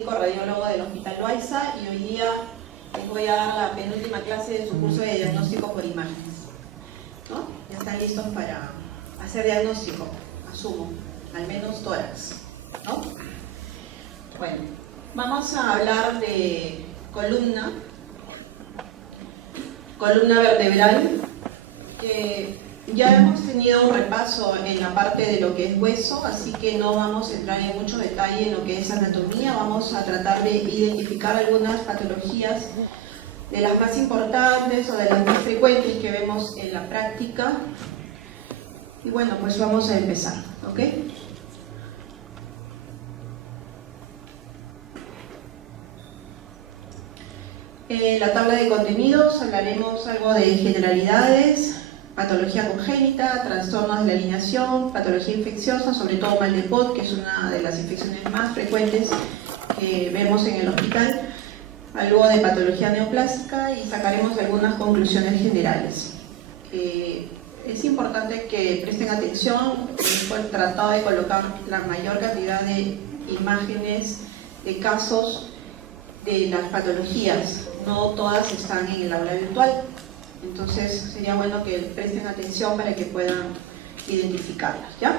radiólogo del Hospital Loaiza, y hoy día les voy a dar la penúltima clase de su curso de diagnóstico por imágenes, ¿no? Ya están listos para hacer diagnóstico, asumo, al menos tórax, ¿no? Bueno, vamos a hablar de columna vertebral, que ya hemos tenido un repaso en la parte de lo que es hueso, así que no vamos a entrar en mucho detalle en lo que es anatomía. Vamos a tratar de identificar algunas patologías de las más importantes o de las más frecuentes que vemos en la práctica. Y bueno, pues vamos a empezar, ¿ok? En la tabla de contenidos hablaremos algo de generalidades, patología congénita, trastornos de la alineación, patología infecciosa, sobre todo mal de Pot, que es una de las infecciones más frecuentes que vemos en el hospital, algo de patología neoplásica y sacaremos algunas conclusiones generales. Es importante que presten atención. He tratado de colocar la mayor cantidad de imágenes de casos de las patologías, no todas están en el aula virtual. Entonces sería bueno que presten atención para que puedan identificarlas, ¿ya?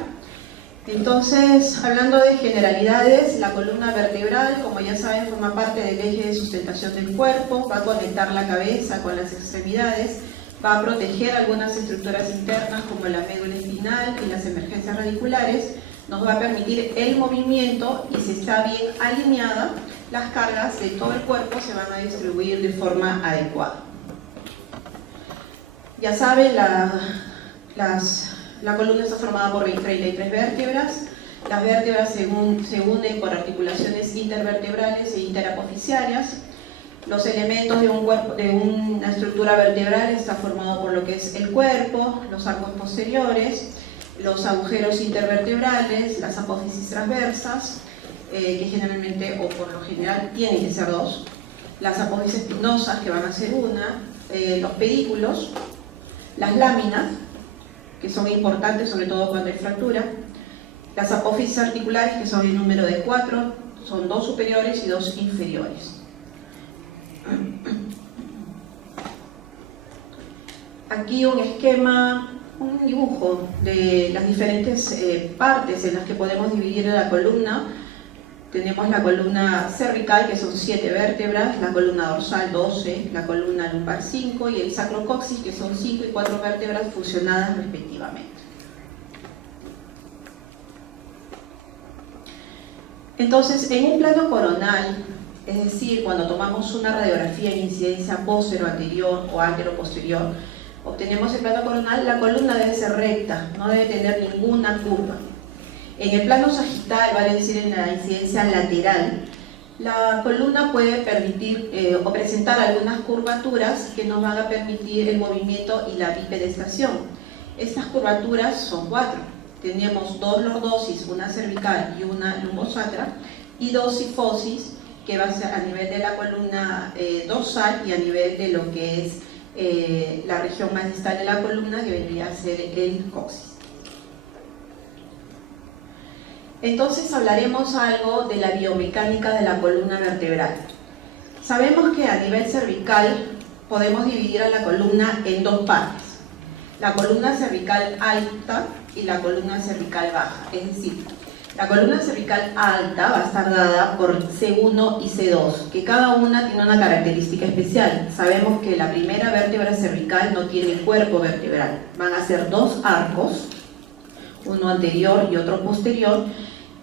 Entonces, hablando de generalidades, la columna vertebral, como ya saben, forma parte del eje de sustentación del cuerpo, va a conectar la cabeza con las extremidades, va a proteger algunas estructuras internas como la médula espinal y las emergencias radiculares, nos va a permitir el movimiento y si está bien alineada, las cargas de todo el cuerpo se van a distribuir de forma adecuada. Ya saben, la columna está formada por 33 vértebras. Las vértebras se unen por articulaciones intervertebrales e interapofisiarias. Los elementos de un cuerpo, de una estructura vertebral, está formado por lo que es el cuerpo, los arcos posteriores, los agujeros intervertebrales, las apófisis transversas, que generalmente o por lo general tienen que ser dos, las apófisis espinosas, que van a ser una, los pedículos, las láminas, que son importantes sobre todo cuando hay fractura, las apófisis articulares, que son el número de 4, son 2 superiores y 2 inferiores. Aquí un esquema, un dibujo de las diferentes partes en las que podemos dividir la columna. Tenemos la columna cervical, que son 7 vértebras, la columna dorsal 12, la columna lumbar 5 y el sacrocoxis, que son 5 y 4 vértebras fusionadas respectivamente. Entonces, en un plano coronal, es decir, cuando tomamos una radiografía en incidencia posterior o antero-posterior, obtenemos el plano coronal, la columna debe ser recta, no debe tener ninguna curva. En el plano sagital, vale decir en la incidencia lateral, la columna puede permitir o presentar algunas curvaturas que nos van a permitir el movimiento y la bipedestación. Estas curvaturas son 4. Tenemos 2 lordosis, una cervical y una lumbosacra, y 2 sifosis, que va a ser a nivel de la columna dorsal y a nivel de lo que es la región más distal de la columna, que vendría a ser el coxis. Entonces hablaremos algo de la biomecánica de la columna vertebral. Sabemos que a nivel cervical podemos dividir a la columna en 2 partes. La columna cervical alta y la columna cervical baja. Es decir, la columna cervical alta va a estar dada por C1 y C2, que cada una tiene una característica especial. Sabemos que la primera vértebra cervical no tiene cuerpo vertebral. Van a ser 2 arcos, uno anterior y otro posterior,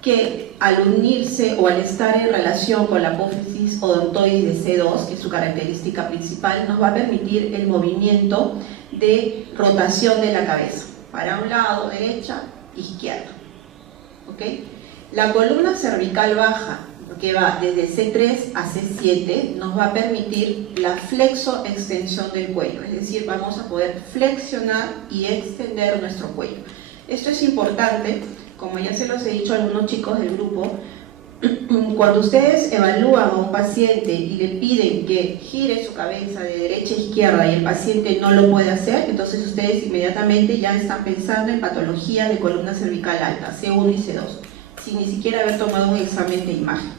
que al unirse o al estar en relación con la apófisis odontoides de C2, que es su característica principal, nos va a permitir el movimiento de rotación de la cabeza, para un lado, derecha, izquierda. ¿Okay? La columna cervical baja, que va desde C3 a C7, nos va a permitir la flexo-extensión del cuello, es decir, vamos a poder flexionar y extender nuestro cuello. Esto es importante, como ya se los he dicho a algunos chicos del grupo, cuando ustedes evalúan a un paciente y le piden que gire su cabeza de derecha a izquierda y el paciente no lo puede hacer, entonces ustedes inmediatamente ya están pensando en patología de columna cervical alta, C1 y C2, sin ni siquiera haber tomado un examen de imagen.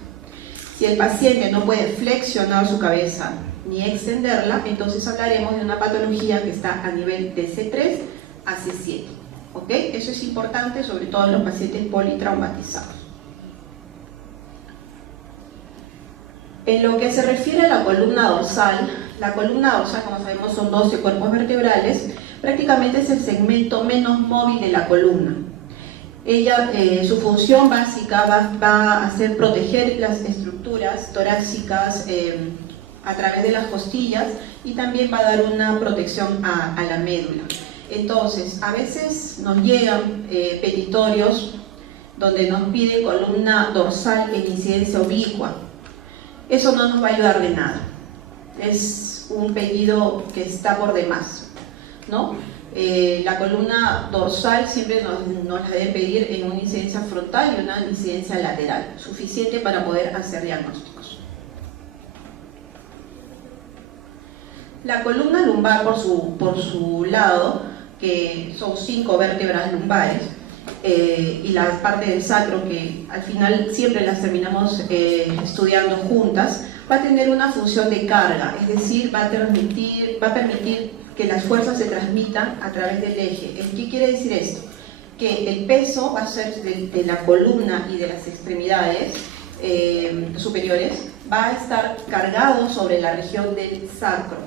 Si el paciente no puede flexionar su cabeza ni extenderla, entonces hablaremos de una patología que está a nivel de C3 a C7. ¿Ok? Eso es importante, sobre todo en los pacientes politraumatizados. En lo que se refiere a la columna dorsal, como sabemos, son 12 cuerpos vertebrales, prácticamente es el segmento menos móvil de la columna. Ella, su función básica va a ser proteger las estructuras torácicas a través de las costillas y también va a dar una protección a la médula. Entonces, a veces nos llegan petitorios donde nos pide columna dorsal en incidencia oblicua. Eso no nos va a ayudar de nada. Es un pedido que está por demás, ¿no? La columna dorsal siempre nos la deben pedir en una incidencia frontal y una incidencia lateral, suficiente para poder hacer diagnósticos. La columna lumbar por su lado, que son 5 vértebras lumbares, y la parte del sacro, que al final siempre las terminamos estudiando juntas, va a tener una función de carga, es decir, va a permitir que las fuerzas se transmitan a través del eje. ¿Qué quiere decir esto? Que el peso va a ser de la columna y de las extremidades superiores, va a estar cargado sobre la región del sacro,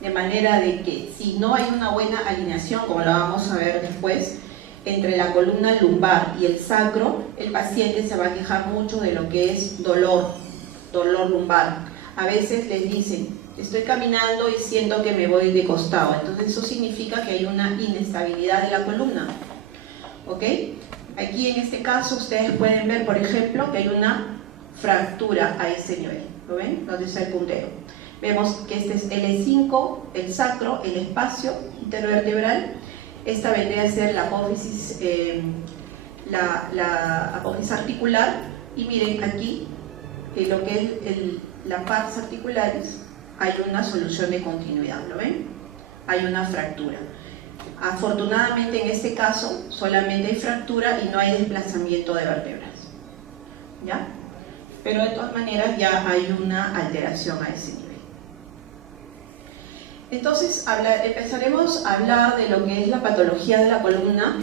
de manera de que si no hay una buena alineación, como lo vamos a ver después, entre la columna lumbar y el sacro, el paciente se va a quejar mucho de lo que es dolor lumbar. A veces les dicen, estoy caminando y siento que me voy de costado, entonces eso significa que hay una inestabilidad de la columna. ¿Ok? Aquí en este caso ustedes pueden ver, por ejemplo, que hay una fractura a ese nivel. ¿Lo ven? Donde está el puntero. Vemos que este es L5, el sacro, el espacio intervertebral. Esta vendría a ser la apófisis, la apófisis articular, y miren aquí, lo que es la pars articularis, hay una solución de continuidad, ¿lo ven? Hay una fractura. Afortunadamente en este caso solamente hay fractura y no hay desplazamiento de vértebras, ¿ya? Pero de todas maneras ya hay una alteración a ese nivel. Entonces empezaremos a hablar de lo que es la patología de la columna.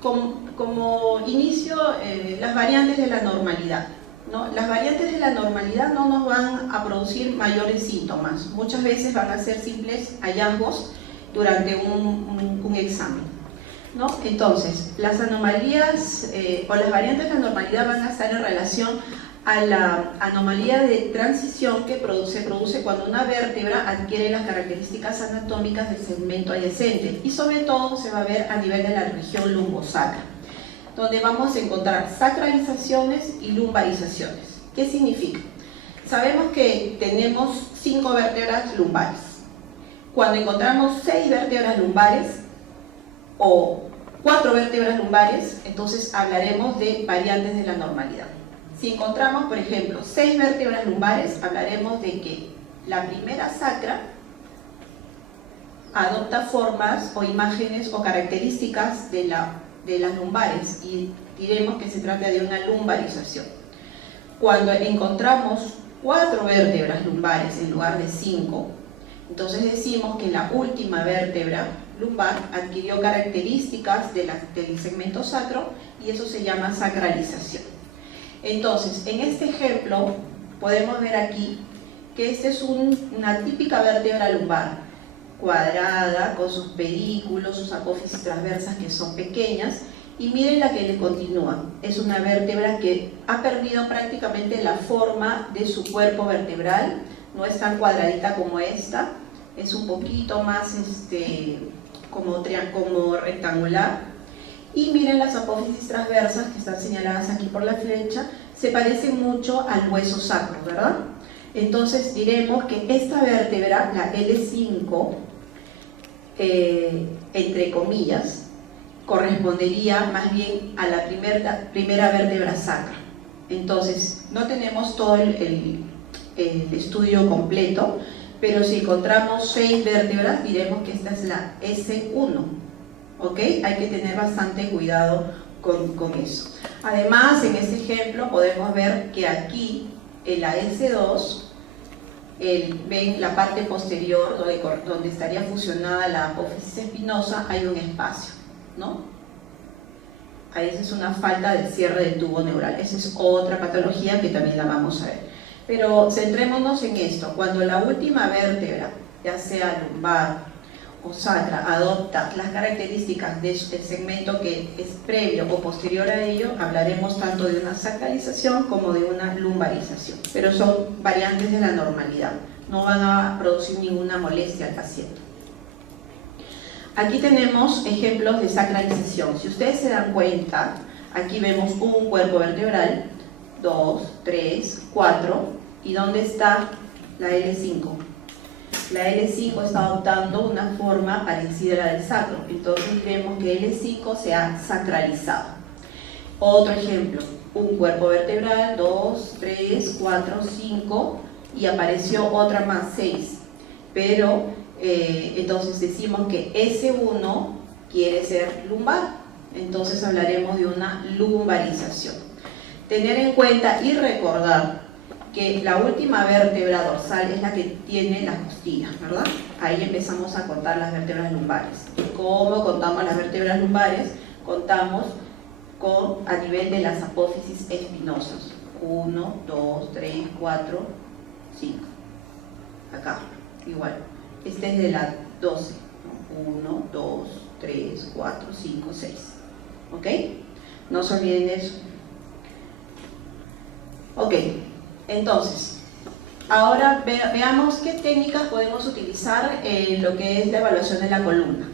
Como inicio, las variantes de la normalidad, ¿no? Las variantes de la normalidad no nos van a producir mayores síntomas. Muchas veces van a ser simples hallazgos durante un examen, ¿no? Entonces, las anomalías o las variantes de la normalidad van a estar en relación a la anomalía de transición que se produce cuando una vértebra adquiere las características anatómicas del segmento adyacente, y sobre todo se va a ver a nivel de la región lumbosacra, donde vamos a encontrar sacralizaciones y lumbarizaciones. ¿Qué significa? Sabemos que tenemos 5 vértebras lumbares. Cuando encontramos 6 vértebras lumbares o 4 vértebras lumbares, entonces hablaremos de variantes de la normalidad. Si encontramos, por ejemplo, 6 vértebras lumbares, hablaremos de que la primera sacra adopta formas o imágenes o características de las lumbares, y diremos que se trata de una lumbarización. Cuando encontramos 4 vértebras lumbares en lugar de 5, entonces decimos que la última vértebra lumbar adquirió características del segmento sacro, y eso se llama sacralización. Entonces, en este ejemplo podemos ver aquí que esta es una típica vértebra lumbar, cuadrada, con sus pedículos, sus apófisis transversas que son pequeñas, y miren la que le continúa. Es una vértebra que ha perdido prácticamente la forma de su cuerpo vertebral, no es tan cuadradita como esta, es un poquito más como rectangular. Y miren las apófisis transversas que están señaladas aquí por la flecha, se parecen mucho al hueso sacro, ¿verdad? Entonces diremos que esta vértebra, la L5, entre comillas, correspondería más bien a la primera vértebra sacra. Entonces no tenemos todo el estudio completo, pero si encontramos 6 vértebras, diremos que esta es la S1. ¿Ok? Hay que tener bastante cuidado con eso. Además, en este ejemplo podemos ver que aquí, en la S2, ven la parte posterior, donde estaría fusionada la apófisis espinosa, hay un espacio, ¿no? Ahí esa es una falta de cierre del tubo neural. Esa es otra patología que también la vamos a ver. Pero centrémonos en esto. Cuando la última vértebra, ya sea lumbar o sacra, adopta las características del segmento que es previo o posterior a ello, hablaremos tanto de una sacralización como de una lumbarización. Pero son variantes de la normalidad. No van a producir ninguna molestia al paciente. Aquí tenemos ejemplos de sacralización. Si ustedes se dan cuenta, aquí vemos un cuerpo vertebral, 2, 3, 4, ¿y dónde está la L5? La L5 está adoptando una forma parecida a la del sacro, entonces vemos que L5 se ha sacralizado. Otro ejemplo, un cuerpo vertebral, 2, 3, 4, 5, y apareció otra más, 6, pero entonces decimos que S1 quiere ser lumbar, entonces hablaremos de una lumbarización. Tener en cuenta y recordar que la última vértebra dorsal es la que tiene las costillas, ¿verdad? Ahí empezamos a contar las vértebras lumbares. ¿Cómo contamos las vértebras lumbares? Contamos a nivel de las apófisis espinosas. 1, 2, 3, 4, 5. Acá, igual. Este es de la 12. 1, 2, 3, 4, 5, 6. ¿Ok? No se olviden de eso. Ok. Entonces, ahora veamos qué técnicas podemos utilizar en lo que es la evaluación de la columna.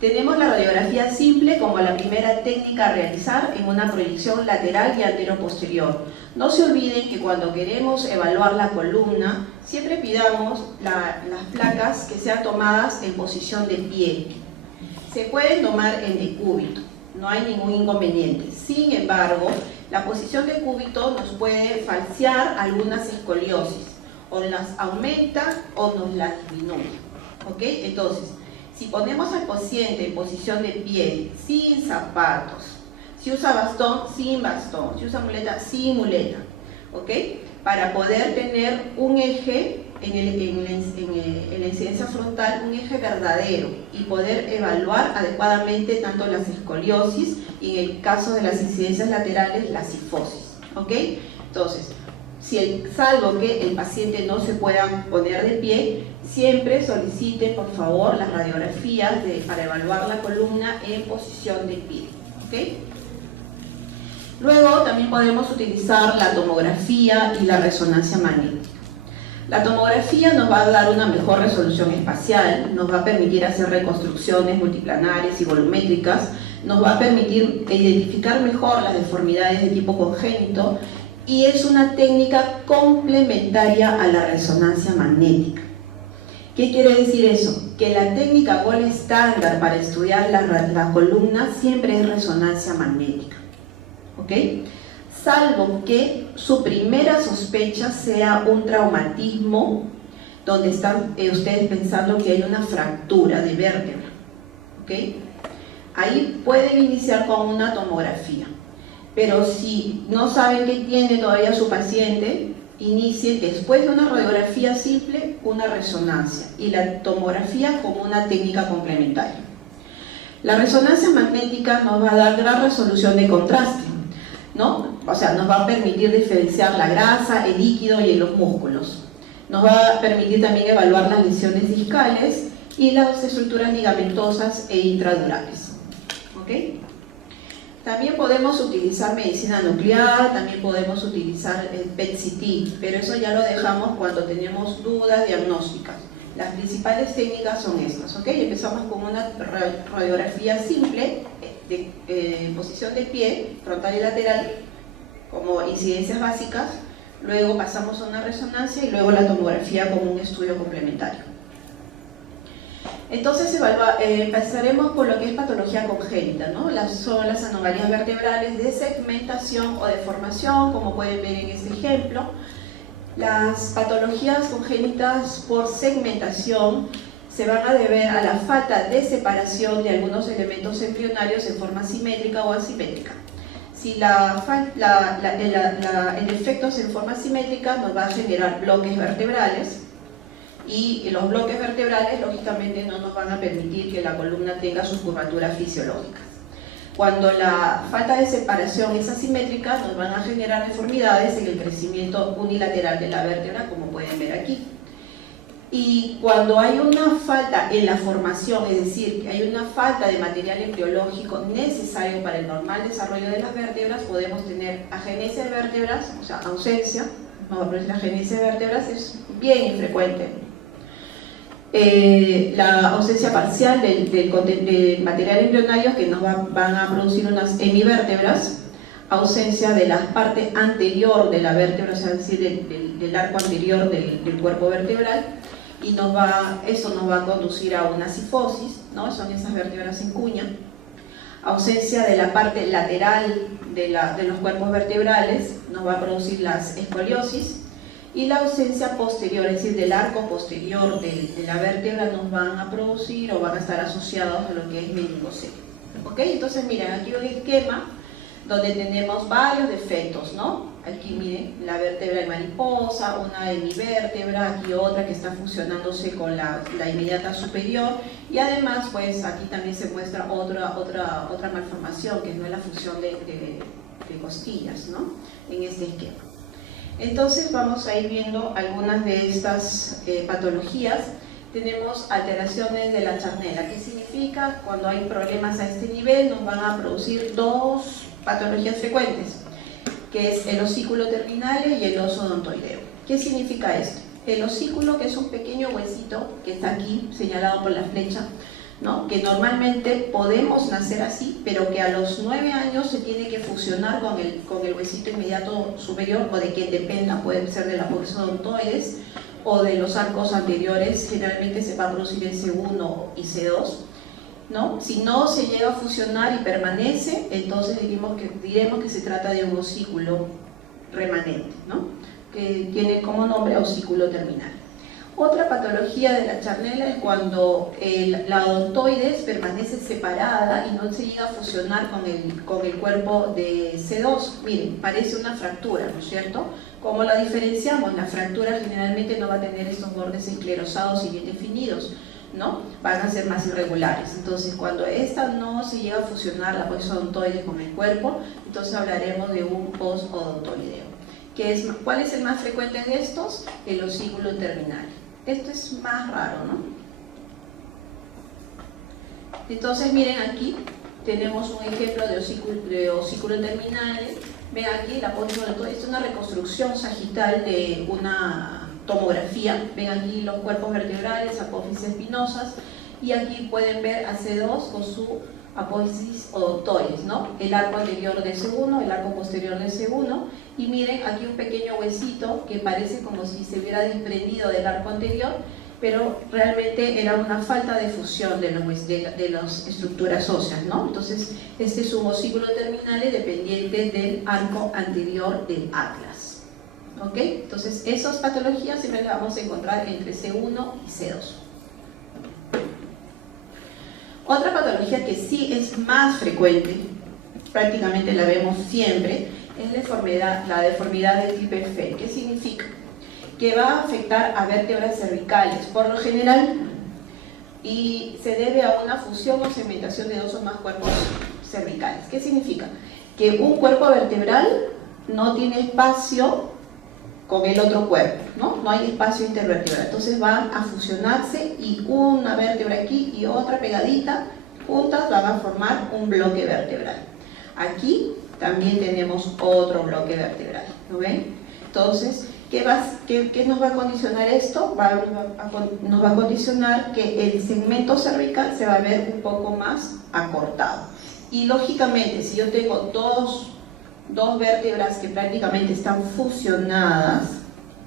Tenemos la radiografía simple como la primera técnica a realizar en una proyección lateral y antero-posterior. No se olviden que cuando queremos evaluar la columna, siempre pidamos las placas que sean tomadas en posición de pie. Se pueden tomar en decúbito, no hay ningún inconveniente. Sin embargo, la posición de cúbito nos puede falsear algunas escoliosis, o las aumenta o nos las disminuye. ¿Ok? Entonces, si ponemos al paciente en posición de pie, sin zapatos, si usa bastón, sin bastón, si usa muleta, sin muleta, ¿ok? Para poder tener un eje en la incidencia frontal, un eje verdadero, y poder evaluar adecuadamente tanto las escoliosis y en el caso de las incidencias laterales, la cifosis, ¿ok? Entonces, salvo que el paciente no se pueda poner de pie, siempre solicite por favor las radiografías para evaluar la columna en posición de pie, ¿ok? Luego también podemos utilizar la tomografía y la resonancia magnética. La tomografía nos va a dar una mejor resolución espacial, nos va a permitir hacer reconstrucciones multiplanares y volumétricas, nos va a permitir identificar mejor las deformidades de tipo congénito y es una técnica complementaria a la resonancia magnética. ¿Qué quiere decir eso? Que la técnica gold estándar para estudiar la columna siempre es resonancia magnética, ¿ok? Salvo que su primera sospecha sea un traumatismo donde están ustedes pensando que hay una fractura de vértebra, ¿ok? Ahí pueden iniciar con una tomografía, pero si no saben qué tiene todavía su paciente, inicien después de una radiografía simple una resonancia y la tomografía como una técnica complementaria. La resonancia magnética nos va a dar gran resolución de contraste, ¿no? O sea, nos va a permitir diferenciar la grasa, el líquido y los músculos. Nos va a permitir también evaluar las lesiones discales y las estructuras ligamentosas e intradurales. ¿Ok? También podemos utilizar medicina nuclear, también podemos utilizar el PET-CT, pero eso ya lo dejamos cuando tenemos dudas diagnósticas. Las principales técnicas son estas, ¿ok? Empezamos con una radiografía simple de posición de pie, frontal y lateral, como incidencias básicas, luego pasamos a una resonancia y luego la tomografía como un estudio complementario. Entonces empezaremos por lo que es patología congénita, ¿no? Son las anomalías vertebrales de segmentación o deformación, como pueden ver en este ejemplo. Las patologías congénitas por segmentación se van a deber a la falta de separación de algunos elementos embrionarios en forma simétrica o asimétrica. Si el defecto es en forma simétrica, nos va a generar bloques vertebrales, y los bloques vertebrales lógicamente no nos van a permitir que la columna tenga sus curvaturas fisiológicas. Cuando la falta de separación es asimétrica, nos van a generar deformidades en el crecimiento unilateral de la vértebra, como pueden ver aquí. Y cuando hay una falta en la formación, es decir, que hay una falta de material embriológico necesario para el normal desarrollo de las vértebras, podemos tener agenesia de vértebras, o sea, ausencia, no, pero la agenesia de vértebras es bien infrecuente. La ausencia parcial del material embrionario que nos van a producir unas hemivértebras, ausencia de la parte anterior de la vértebra, o sea, es decir, del arco anterior del cuerpo vertebral, y eso nos va a conducir a una cifosis, ¿no? Son esas vértebras en cuña. Ausencia de la parte lateral de los cuerpos vertebrales nos va a producir las escoliosis, y la ausencia posterior, es decir, del arco posterior de la vértebra, nos van a producir o van a estar asociados a lo que es meningocele. ¿Ok? Entonces miren, aquí un esquema donde tenemos varios defectos, ¿no? Aquí miren, la vértebra de mariposa, una hemivértebra, aquí otra que está fusionándose con la inmediata superior, y además pues aquí también se muestra otra malformación, que no es la fusión de costillas, ¿no? En este esquema. Entonces vamos a ir viendo algunas de estas patologías. Tenemos alteraciones de la charnela. ¿Qué significa? Cuando hay problemas a este nivel nos van a producir dos patologías frecuentes, que es el osículo terminal y el oso odontoideo. ¿Qué significa esto? El osículo, que es un pequeño huesito que está aquí señalado por la flecha, ¿no? Que normalmente podemos nacer así, pero que a los 9 años se tiene que fusionar con el huesito inmediato superior, o de quien dependa, puede ser de la bolsa odontoides o de los arcos anteriores. Generalmente se va a producir en C1 y C2, ¿no? Si no se llega a fusionar y permanece, entonces diremos que se trata de un osículo remanente, ¿no? Que tiene como nombre osículo terminal. Otra patología de la charnela es cuando la odontoides permanece separada y no se llega a fusionar con el cuerpo de C2. Miren, parece una fractura, ¿no es cierto? ¿Cómo la diferenciamos? La fractura generalmente no va a tener estos bordes esclerosados y bien definidos, ¿no? Van a ser más irregulares. Entonces, cuando esta no se llega a fusionar, la posodontoide con el cuerpo, entonces hablaremos de un posodontoideo. ¿Cuál es el más frecuente de estos? El osículo terminal. Esto es más raro, ¿no? Entonces miren, aquí tenemos un ejemplo de osículo terminal. Ven aquí la posodontoide, es una reconstrucción sagital de una tomografía. Ven aquí los cuerpos vertebrales, apófisis espinosas, y aquí pueden ver a C2 con su apófisis odontoides, ¿no? El arco anterior de C1, el arco posterior de C1, y miren aquí un pequeño huesito que parece como si se hubiera desprendido del arco anterior, pero realmente era una falta de fusión de las estructuras óseas, ¿no? Entonces este es un osículo terminal dependiente del arco anterior del atlas. ¿Ok? Entonces esas patologías siempre las vamos a encontrar entre C1 y C2. Otra patología que sí es más frecuente, prácticamente la vemos siempre, es la deformidad de Klippel-Feil. ¿Qué significa? Que va a afectar a vértebras cervicales, por lo general, y se debe a una fusión o segmentación de dos o más cuerpos cervicales. ¿Qué significa? Que un cuerpo vertebral no tiene espacio con el otro cuerpo, ¿no? No hay espacio intervertebral, entonces van a fusionarse y una vértebra aquí y otra pegadita, juntas van a formar un bloque vertebral. Aquí también tenemos otro bloque vertebral, ¿no ven? Entonces, ¿qué nos va a condicionar esto? Nos va a condicionar que el segmento cervical se va a ver un poco más acortado. Y lógicamente, si yo tengo dos vértebras que prácticamente están fusionadas,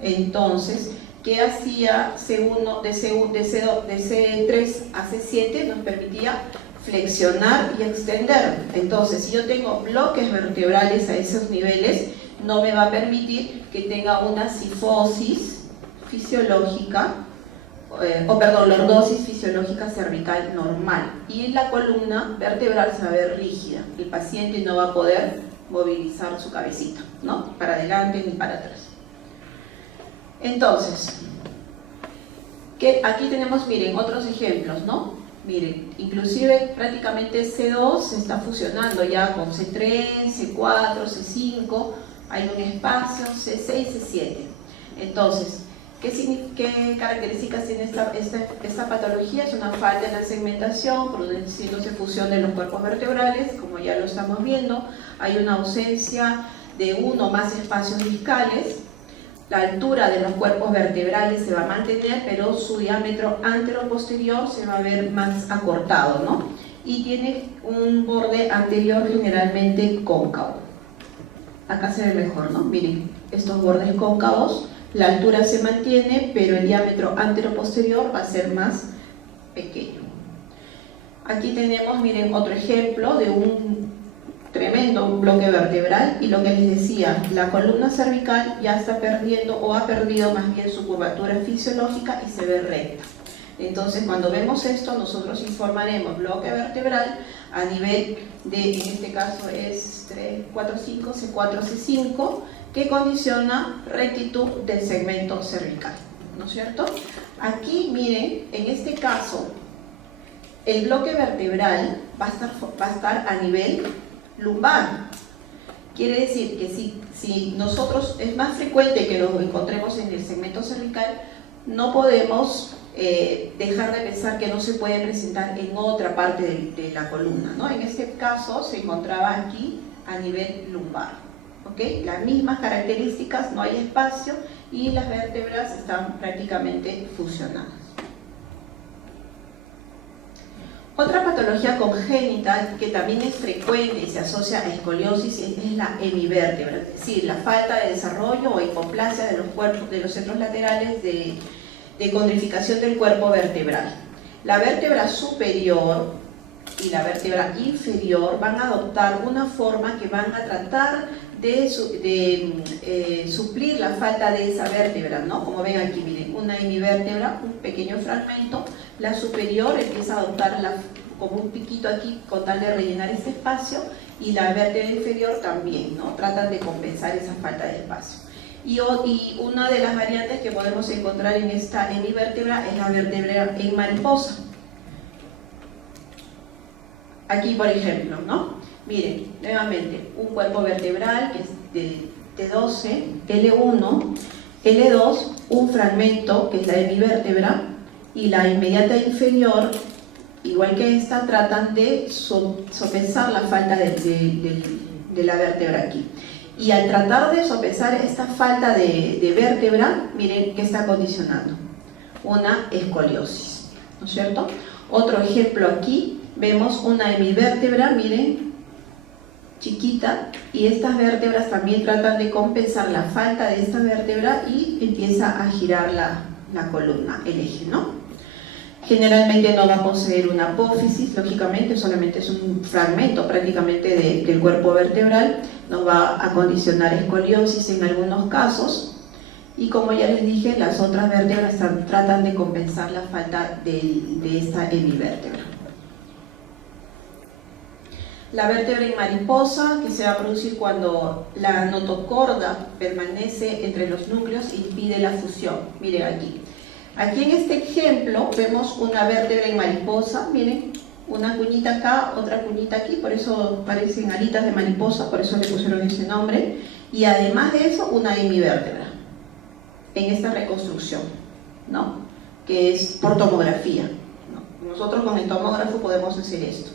entonces, ¿qué hacía C1 de C3 a C7? Nos permitía flexionar y extender. Entonces, si yo tengo bloques vertebrales a esos niveles, no me va a permitir que tenga una cifosis fisiológica lordosis fisiológica cervical normal, y la columna vertebral se va a ver rígida. El paciente no va a poder movilizar su cabecita, ¿no? Para adelante ni para atrás. Entonces, aquí tenemos, miren, otros ejemplos, ¿no? Miren, inclusive prácticamente C2 se está fusionando ya con C3, C4, C5, hay un espacio, C6, C7. Entonces, ¿qué características tiene esta patología? Es una falta en la segmentación, produciéndose fusión de los cuerpos vertebrales, como ya lo estamos viendo. Hay una ausencia de uno o más espacios discales. La altura de los cuerpos vertebrales se va a mantener, pero su diámetro antero-posterior se va a ver más acortado, ¿no? Y tiene un borde anterior generalmente cóncavo. Acá se ve mejor, ¿no? Miren, estos bordes cóncavos, la altura se mantiene, pero el diámetro antero-posterior va a ser más pequeño. Aquí tenemos, miren, otro ejemplo de un tremendo bloque vertebral, y lo que les decía, la columna cervical ya está perdiendo, o ha perdido más bien su curvatura fisiológica y se ve recta. Entonces, cuando vemos esto, nosotros informaremos bloque vertebral a nivel de, en este caso es 3, 4, 5, C4, C5, que condiciona rectitud del segmento cervical, ¿no es cierto? Aquí, miren, en este caso, el bloque vertebral va a estar a nivel lumbar. Quiere decir que si nosotros, es más frecuente que lo encontremos en el segmento cervical, no podemos dejar de pensar que no se puede presentar en otra parte de la columna, ¿no? En este caso se encontraba aquí a nivel lumbar, ¿ok? Las mismas características, no hay espacio y las vértebras están prácticamente fusionadas. Otra patología congénita que también es frecuente y se asocia a escoliosis es la hemivértebra, es decir, la falta de desarrollo o hipoplasia de los cuerpos, de los centros laterales de condrificación del cuerpo vertebral. La vértebra superior y la vértebra inferior van a adoptar una forma que van a tratar de suplir la falta de esa vértebra, ¿no? Como ven aquí, miren, una hemivértebra, un pequeño fragmento, la superior empieza a adoptar como un piquito aquí con tal de rellenar este espacio, y la vértebra inferior también, ¿no? Tratan de compensar esa falta de espacio. Y una de las variantes que podemos encontrar en esta hemivértebra es la vértebra en mariposa. Aquí, por ejemplo, ¿no? Miren, nuevamente, un cuerpo vertebral que es de T12, L1, L2, un fragmento que es la hemivértebra, y la inmediata inferior, igual que esta, tratan de sopesar la falta de la vértebra aquí. Y al tratar de sopesar esta falta de vértebra, miren que está condicionando una escoliosis, ¿no es cierto? Otro ejemplo aquí, vemos una hemivértebra, miren, chiquita, y estas vértebras también tratan de compensar la falta de esta vértebra y empieza a girar la columna, el eje, ¿no? Generalmente no va a poseer una apófisis, lógicamente, solamente es un fragmento prácticamente del cuerpo vertebral, no va a condicionar escoliosis en algunos casos, y como ya les dije, las otras vértebras tratan de compensar la falta de esta hemivértebra. La vértebra en mariposa, que se va a producir cuando la notocorda permanece entre los núcleos y impide la fusión. Miren aquí. Aquí en este ejemplo vemos una vértebra en mariposa, miren, una cuñita acá, otra cuñita aquí, por eso parecen alitas de mariposa, por eso le pusieron ese nombre, y además de eso una hemivértebra en esta reconstrucción, ¿no? Que es por tomografía, ¿no? Nosotros con el tomógrafo podemos hacer esto.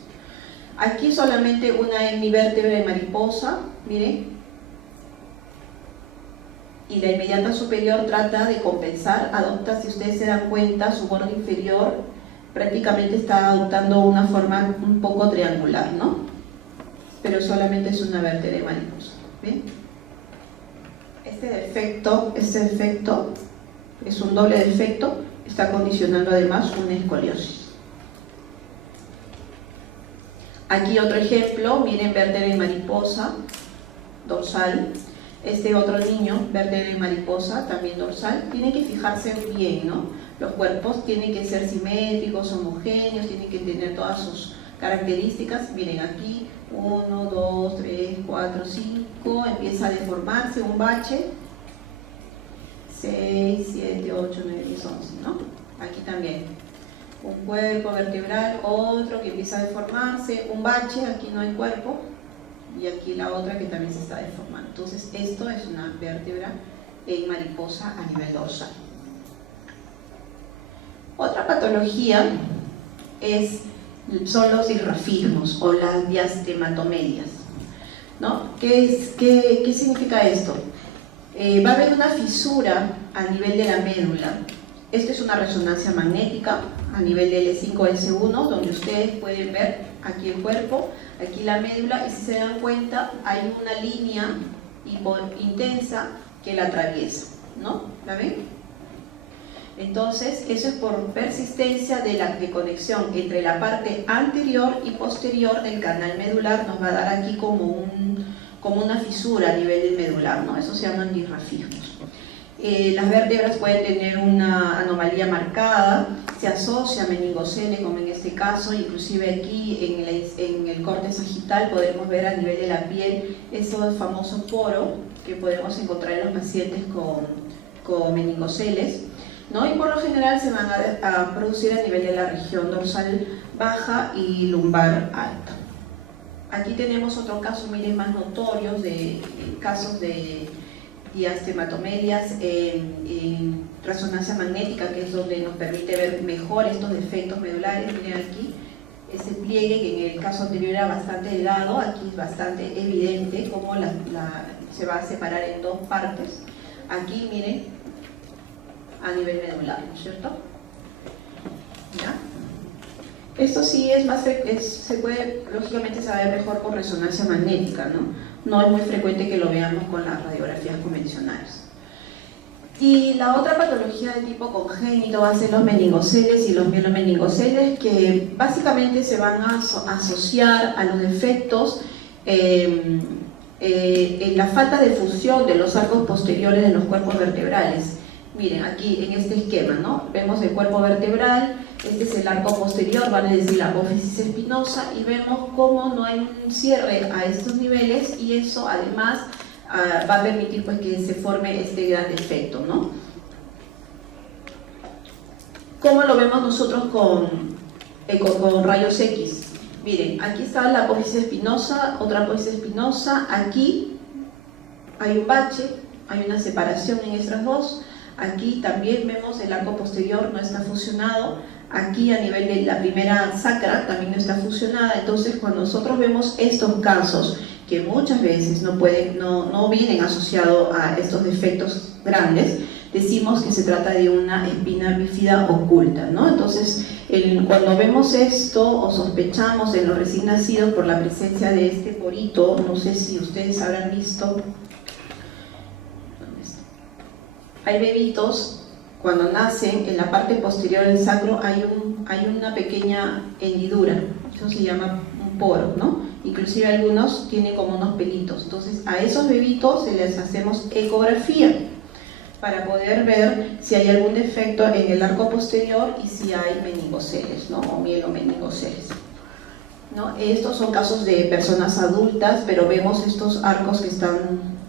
Aquí solamente una hemivértebra de mariposa, miren, y la inmediata superior trata de compensar, adopta, si ustedes se dan cuenta, su borde inferior prácticamente está adoptando una forma un poco triangular, ¿no? Pero solamente es una vértebra de mariposa, ¿ven? Este defecto es un doble defecto, está condicionando además una escoliosis. Aquí otro ejemplo, miren, vértebra en mariposa, dorsal. Este otro niño, vértebra y mariposa, también dorsal, tiene que fijarse bien, ¿no? Los cuerpos tienen que ser simétricos, homogéneos, tienen que tener todas sus características. Miren aquí, 1, 2, 3, 4, 5, empieza a deformarse un bache, 6, 7, 8, 9, 10, 11, ¿no? Aquí también, un cuerpo vertebral, otro que empieza a deformarse, un bache, aquí no hay cuerpo, y aquí la otra que también se está deformando. Entonces esto es una vértebra en mariposa a nivel dorsal. Otra patología son los disrafismos o las diastematomedias, ¿no? ¿Qué significa esto? Va a haber una fisura a nivel de la médula. Esto es una resonancia magnética a nivel de L5-S1, donde ustedes pueden ver aquí el cuerpo, aquí la médula, y si se dan cuenta hay una línea intensa que la atraviesa, ¿no? ¿La ven? Entonces, eso es por persistencia de la conexión entre la parte anterior y posterior del canal medular. Nos va a dar aquí como una fisura a nivel del medular, ¿no? Eso se llaman disrafismos. Las vértebras pueden tener una anomalía marcada, se asocia a meningocele, como en este caso, inclusive aquí en el corte sagital podemos ver a nivel de la piel ese famoso poro que podemos encontrar en los pacientes con meningoceles, ¿no? Y por lo general se van a producir a nivel de la región dorsal baja y lumbar alta. Aquí tenemos otro caso, miren, más notorios de casos de diastematomedias en resonancia magnética, que es donde nos permite ver mejor estos defectos medulares. Miren aquí ese pliegue que en el caso anterior era bastante delgado, aquí es bastante evidente cómo se va a separar en dos partes. Aquí miren, a nivel medular, ¿no es cierto? ¿Ya? Esto sí es más, se puede lógicamente saber mejor por resonancia magnética, ¿no? No es muy frecuente que lo veamos con las radiografías convencionales. Y la otra patología de tipo congénito va a ser los meningoceles y los mielomeningoceles, que básicamente se van a asociar a los defectos en la falta de fusión de los arcos posteriores de los cuerpos vertebrales. Miren, aquí en este esquema, ¿no? Vemos el cuerpo vertebral, este es el arco posterior, van a decir la apófisis espinosa, y vemos cómo no hay un cierre a estos niveles, y eso además va a permitir pues que se forme este gran defecto, ¿no? ¿Cómo lo vemos nosotros con rayos X? Miren, aquí está la apófisis espinosa, otra apófisis espinosa, aquí hay un bache, hay una separación en estas dos. Aquí también vemos el arco posterior no está fusionado, aquí a nivel de la primera sacra también no está fusionada. Entonces cuando nosotros vemos estos casos que muchas veces no vienen asociados a estos defectos grandes, decimos que se trata de una espina bífida oculta, ¿no? Entonces cuando vemos esto o sospechamos en los recién nacidos por la presencia de este porito, no sé si ustedes habrán visto. Hay bebitos, cuando nacen, en la parte posterior del sacro hay una pequeña hendidura, eso se llama un poro, ¿no? Inclusive algunos tienen como unos pelitos. Entonces a esos bebitos se les hacemos ecografía para poder ver si hay algún defecto en el arco posterior y si hay meningoceles, ¿no? O mielomeningoceles, ¿no? Estos son casos de personas adultas, pero vemos estos arcos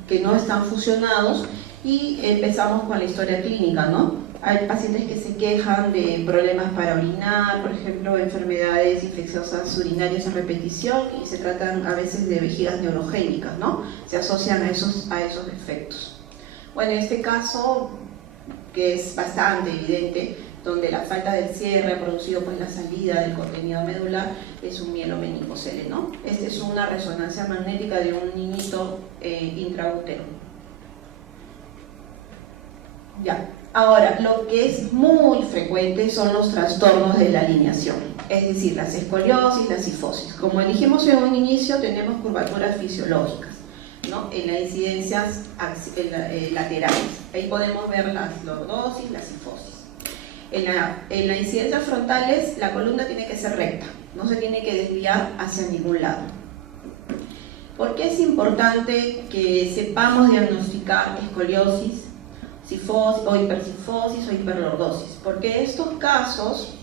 que no están fusionados. Y empezamos con la historia clínica, ¿no? Hay pacientes que se quejan de problemas para orinar, por ejemplo, enfermedades infecciosas urinarias a repetición, y se tratan a veces de vejigas neurogénicas, ¿no? Se asocian a esos defectos. Bueno, en este caso, que es bastante evidente, donde la falta del cierre ha producido pues la salida del contenido medular, es un mielomeningocele, ¿no? Esta es una resonancia magnética de un niñito intraútero. Ya. Ahora, lo que es muy frecuente son los trastornos de la alineación, es decir, las escoliosis, la cifosis. Como dijimos en un inicio, tenemos curvaturas fisiológicas, ¿no? En las incidencias laterales. Ahí podemos ver la lordosis, la cifosis. En las incidencias frontales, la columna tiene que ser recta, no se tiene que desviar hacia ningún lado. ¿Por qué es importante que sepamos diagnosticar escoliosis, cifosis o hipercifosis o hiperlordosis? Porque estos casos,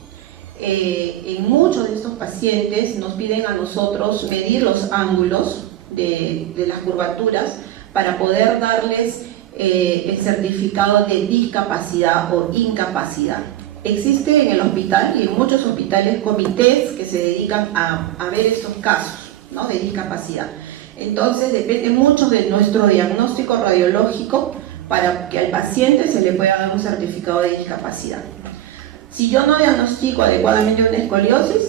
en muchos de estos pacientes nos piden a nosotros medir los ángulos de las curvaturas para poder darles el certificado de discapacidad o incapacidad. Existe en el hospital y en muchos hospitales comités que se dedican a ver estos casos, ¿no?, de discapacidad. Entonces depende mucho de nuestro diagnóstico radiológico para que al paciente se le pueda dar un certificado de discapacidad. Si yo no diagnostico adecuadamente una escoliosis,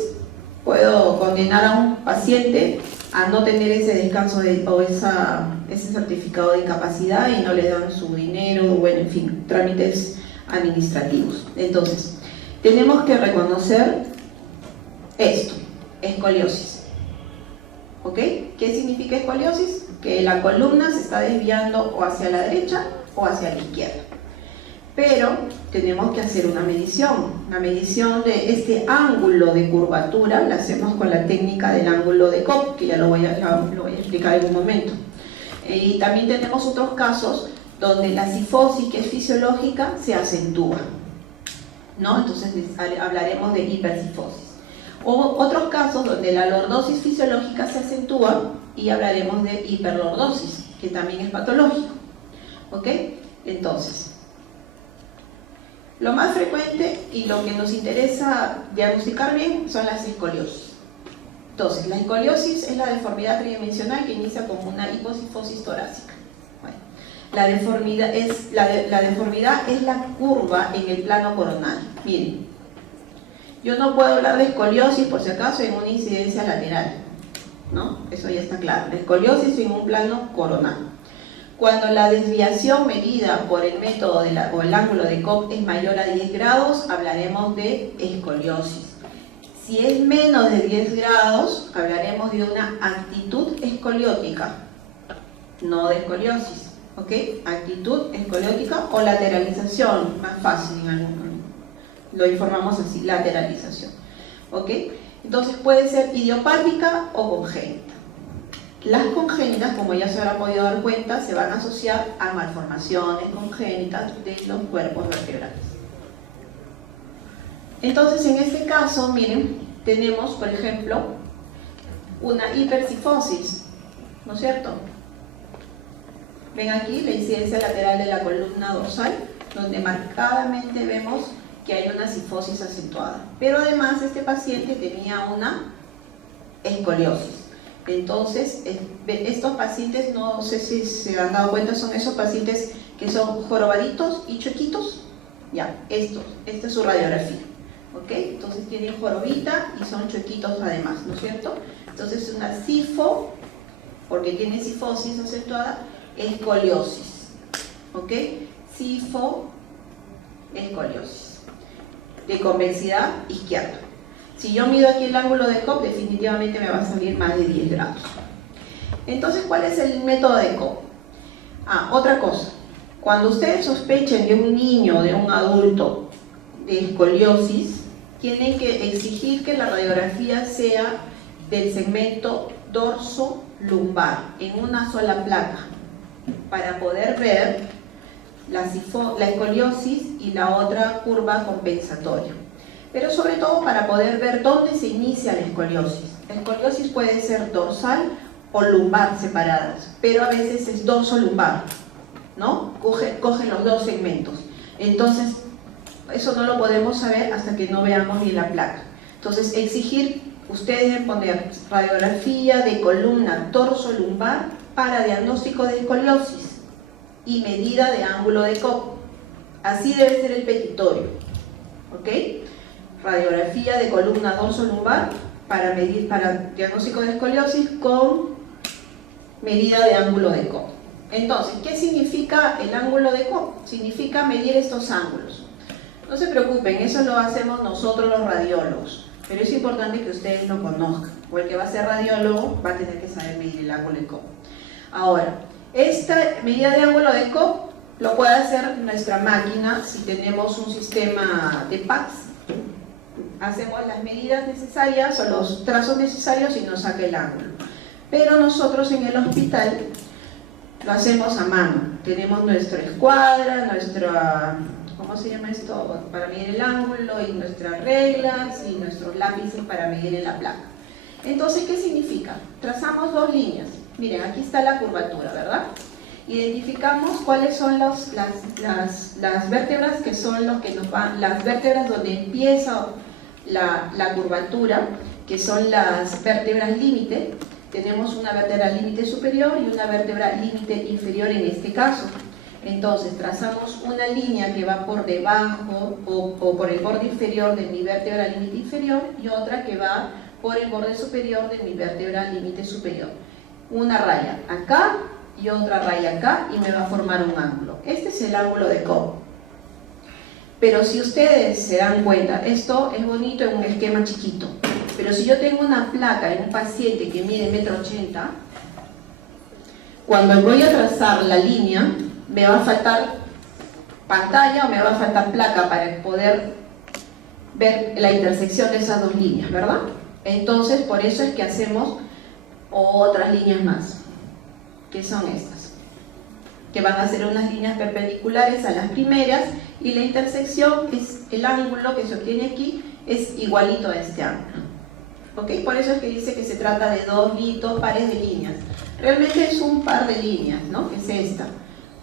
puedo condenar a un paciente a no tener ese descanso o ese certificado de incapacidad y no le dan su dinero, bueno, en fin, trámites administrativos. Entonces, tenemos que reconocer esto, escoliosis. ¿Ok? ¿Qué significa escoliosis? Que la columna se está desviando o hacia la derecha o hacia la izquierda. Pero tenemos que hacer una medición de este ángulo de curvatura. La hacemos con la técnica del ángulo de Cobb, que ya lo voy a explicar en un momento. Y también tenemos otros casos donde la cifosis, que es fisiológica, se acentúa, ¿no? Entonces hablaremos de hipercifosis. O otros casos donde la lordosis fisiológica se acentúa y hablaremos de hiperlordosis, que también es patológico. ¿Ok? Entonces, lo más frecuente y lo que nos interesa diagnosticar bien son las escoliosis. Entonces, la escoliosis es la deformidad tridimensional que inicia como una hipocifosis torácica. Bueno, la deformidad es la curva en el plano coronal. Miren, yo no puedo hablar de escoliosis por si acaso en una incidencia lateral, ¿no? Eso ya está claro. La escoliosis en un plano coronal. Cuando la desviación medida por el método o el ángulo de Cobb es mayor a 10 grados, hablaremos de escoliosis. Si es menos de 10 grados, hablaremos de una actitud escoliótica, no de escoliosis. ¿Ok? Actitud escoliótica o lateralización, más fácil en algún. Lo informamos así, lateralización. ¿Ok? Entonces puede ser idiopática o congénita. Las congénitas, como ya se habrá podido dar cuenta, se van a asociar a malformaciones congénitas de los cuerpos vertebrales. Entonces, en este caso, miren, tenemos, por ejemplo, una hipercifosis, ¿no es cierto? Ven aquí la incidencia lateral de la columna dorsal, donde marcadamente vemos que hay una cifosis acentuada. Pero además este paciente tenía una escoliosis. Entonces, estos pacientes, no sé si se han dado cuenta, son esos pacientes que son jorobaditos y chuequitos. Ya, esta es su radiografía. ¿Ok? Entonces tienen jorobita y son chuequitos además, ¿no es cierto? Entonces una cifo, porque tiene cifosis acentuada, escoliosis. ¿Ok? Cifo, escoliosis. De convexidad izquierda. Si yo mido aquí el ángulo de Cobb, definitivamente me va a salir más de 10 grados. Entonces, ¿cuál es el método de Cobb? Otra cosa. Cuando ustedes sospechen de un niño o de un adulto de escoliosis, tienen que exigir que la radiografía sea del segmento dorso-lumbar, en una sola placa, para poder ver la escoliosis y la otra curva compensatoria. Pero sobre todo para poder ver dónde se inicia la escoliosis. La escoliosis puede ser dorsal o lumbar separadas, pero a veces es dorso-lumbar, ¿no? Coge los dos segmentos. Entonces, eso no lo podemos saber hasta que no veamos bien la placa. Entonces, ustedes deben poner radiografía de columna dorso-lumbar para diagnóstico de escoliosis y medida de ángulo de Cobb. Así debe ser el petitorio. ¿Ok? Radiografía de columna dorso-lumbar para diagnóstico de escoliosis con medida de ángulo de Cobb. Entonces, ¿qué significa el ángulo de Cobb? Significa medir estos ángulos. No se preocupen, eso lo hacemos nosotros los radiólogos, pero es importante que ustedes lo conozcan, o el que va a ser radiólogo va a tener que saber medir el ángulo de Cobb. Ahora, esta medida de ángulo de Cobb lo puede hacer nuestra máquina si tenemos un sistema de PACS. Hacemos las medidas necesarias o los trazos necesarios y nos saca el ángulo. Pero nosotros en el hospital lo hacemos a mano. Tenemos nuestra escuadra, nuestra, ¿cómo se llama esto? Para medir el ángulo, y nuestras reglas y nuestros lápices para medir en la placa. Entonces, ¿qué significa? Trazamos dos líneas. Miren, aquí está la curvatura, ¿verdad? Identificamos cuáles son las vértebras que son los que nos van, las vértebras donde empieza la curvatura, que son las vértebras límite. Tenemos una vértebra límite superior y una vértebra límite inferior en este caso. Entonces trazamos una línea que va por debajo o por el borde inferior de mi vértebra límite inferior, y otra que va por el borde superior de mi vértebra límite superior. Una raya acá y otra raya acá, y me va a formar un ángulo. Este es el ángulo de Cobb. Pero si ustedes se dan cuenta, esto es bonito en un esquema chiquito, pero si yo tengo una placa en un paciente que mide 1,80 m, cuando voy a trazar la línea, me va a faltar pantalla o me va a faltar placa para poder ver la intersección de esas dos líneas, ¿verdad? Entonces, por eso es que hacemos otras líneas más, que son estas, que van a ser unas líneas perpendiculares a las primeras, y la intersección, que es el ángulo que se obtiene aquí, es igualito a este ángulo. ¿Ok? Por eso es que dice que se trata de dos pares de líneas. Realmente es un par de líneas, ¿no? Que es esta.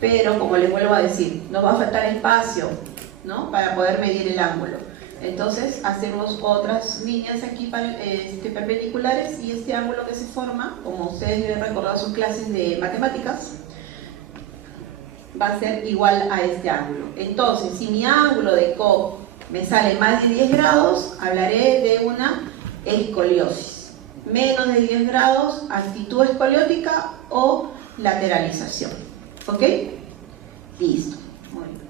Pero, como les vuelvo a decir, nos va a faltar espacio, ¿no? Para poder medir el ángulo. Entonces, hacemos otras líneas aquí perpendiculares, y este ángulo que se forma, como ustedes deben recordar sus clases de matemáticas, va a ser igual a este ángulo. Entonces, si mi ángulo de Cobb me sale más de 10 grados, hablaré de una escoliosis. Menos de 10 grados, actitud escoliótica o lateralización. ¿Ok? Listo. Muy bien.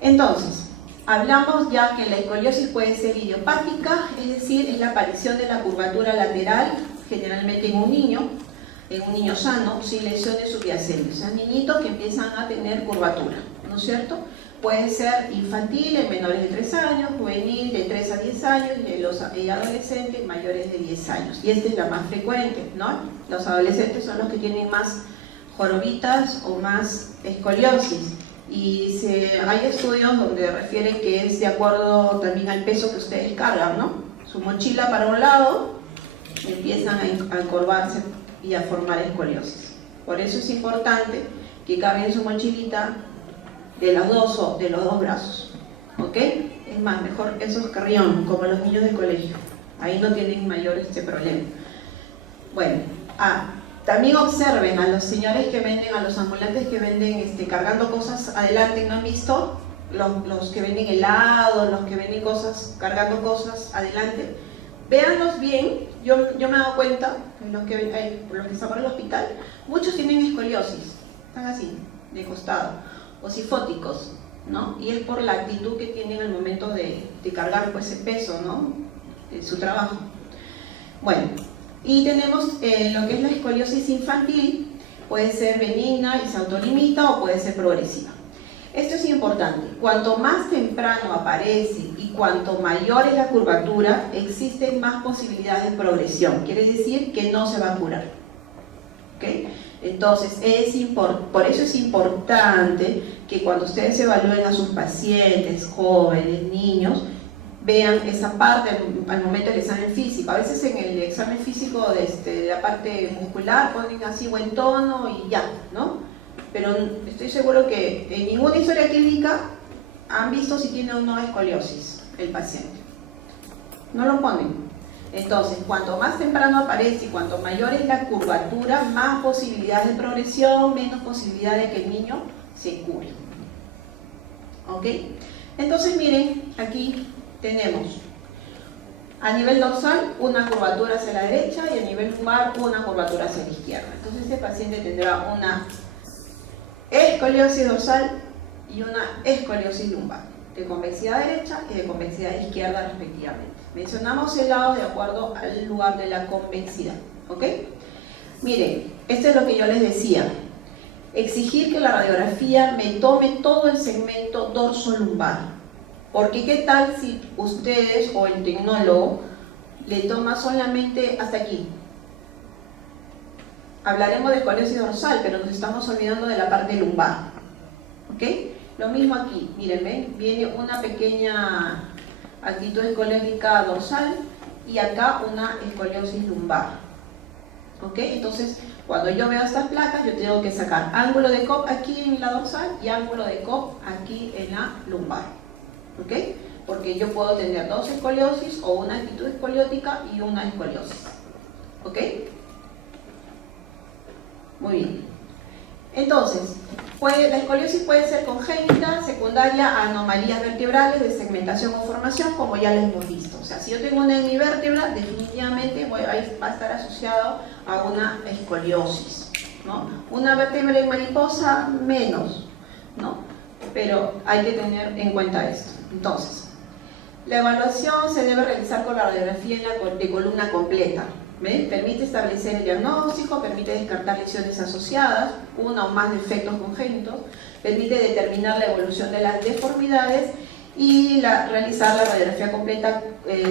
Entonces, hablamos ya que la escoliosis puede ser idiopática, es decir, es la aparición de la curvatura lateral, generalmente en un niño sano, sin lesiones subyacentes. O sea, niñitos que empiezan a tener curvatura, ¿no es cierto? Puede ser infantil en menores de 3 años, juvenil de 3 a 10 años, y adolescentes mayores de 10 años. Y esta es la más frecuente, ¿no? Los adolescentes son los que tienen más jorobitas o más escoliosis. Y hay estudios donde refieren que es de acuerdo también al peso que ustedes cargan, ¿no? Su mochila para un lado, empiezan a encorvarse y a formar escoliosis. Por eso es importante que carguen su mochilita de los dos brazos, ¿ok? Es más, mejor esos carrión, como los niños del colegio. Ahí no tienen mayor problema. Bueno, también observen a los señores que venden, a los ambulantes que venden cargando cosas adelante, ¿no han visto? Los que venden helado, los que venden cosas, cargando cosas adelante. Véanlos bien. Yo me he dado cuenta, los que están por el hospital, muchos tienen escoliosis, están así, de costado, o sifóticos, ¿no? Y es por la actitud que tienen al momento de cargar pues, ese peso, ¿no? De su trabajo. Bueno, y tenemos lo que es la escoliosis infantil. Puede ser benigna y se autolimita, o puede ser progresiva. Esto es importante. Cuanto más temprano aparece y cuanto mayor es la curvatura, existen más posibilidades de progresión. Quiere decir que no se va a curar. ¿Okay? Entonces, por eso es importante que cuando ustedes evalúen a sus pacientes, jóvenes, niños, vean esa parte al momento del examen físico. A veces en el examen físico de la parte muscular ponen así buen tono y ya, ¿no? Pero estoy seguro que en ninguna historia clínica han visto si tiene o no escoliosis el paciente. No lo ponen. Entonces, cuanto más temprano aparece y cuanto mayor es la curvatura, más posibilidades de progresión, menos posibilidad de que el niño se cure. ¿Ok? Entonces, miren, aquí tenemos a nivel dorsal una curvatura hacia la derecha y a nivel lumbar una curvatura hacia la izquierda. Entonces, este paciente tendrá una escoliosis dorsal y una escoliosis lumbar, de convexidad derecha y de convexidad izquierda respectivamente. Mencionamos el lado de acuerdo al lugar de la convexidad, ¿ok? Miren, esto es lo que yo les decía. Exigir que la radiografía me tome todo el segmento dorso-lumbar, porque ¿qué tal si ustedes o el tecnólogo le toma solamente hasta aquí? hablaremos de escoliosis dorsal, pero nos estamos olvidando de la parte lumbar. ¿Ok? Lo mismo aquí, miren, ¿ven? Viene una pequeña actitud escoliótica dorsal y acá una escoliosis lumbar. ¿Ok? Entonces, cuando yo veo estas placas, yo tengo que sacar ángulo de Cobb aquí en la dorsal y ángulo de Cobb aquí en la lumbar. ¿Ok? Porque yo puedo tener dos escoliosis o una actitud escoliótica y una escoliosis. ¿Ok? Muy bien. Entonces, la escoliosis puede ser congénita, secundaria a anomalías vertebrales de segmentación o formación, como ya lo hemos visto. O sea, si yo tengo una hemivértebra, definitivamente va a estar asociado a una escoliosis, ¿no? Una vértebra en mariposa, menos, ¿no? Pero hay que tener en cuenta esto. Entonces, la evaluación se debe realizar con la radiografía de columna completa. ¿Ven? Permite establecer el diagnóstico, permite descartar lesiones asociadas, uno o más defectos congénitos, permite determinar la evolución de las deformidades y realizar la radiografía completa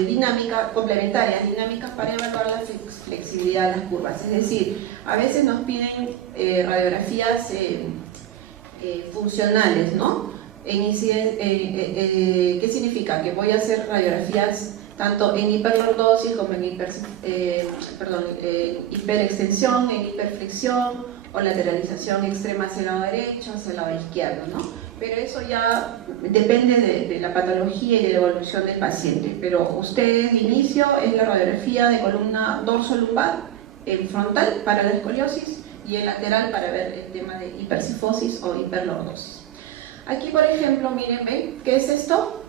dinámica, complementaria, dinámicas para evaluar la flexibilidad de las curvas. Es decir, a veces nos piden radiografías funcionales, ¿no? ¿Qué significa? Que voy a hacer radiografías tanto en hiperlordosis como en hiperextensión, en hiperflexión o lateralización extrema hacia el lado derecho, hacia el lado izquierdo, ¿no? Pero eso ya depende de la patología y de la evolución del paciente. Pero ustedes, de inicio, es la radiografía de columna dorso-lumbar, en frontal para la escoliosis y en lateral para ver el tema de hipercifosis o hiperlordosis. Aquí, por ejemplo, miren, ¿ven? ¿Qué es esto?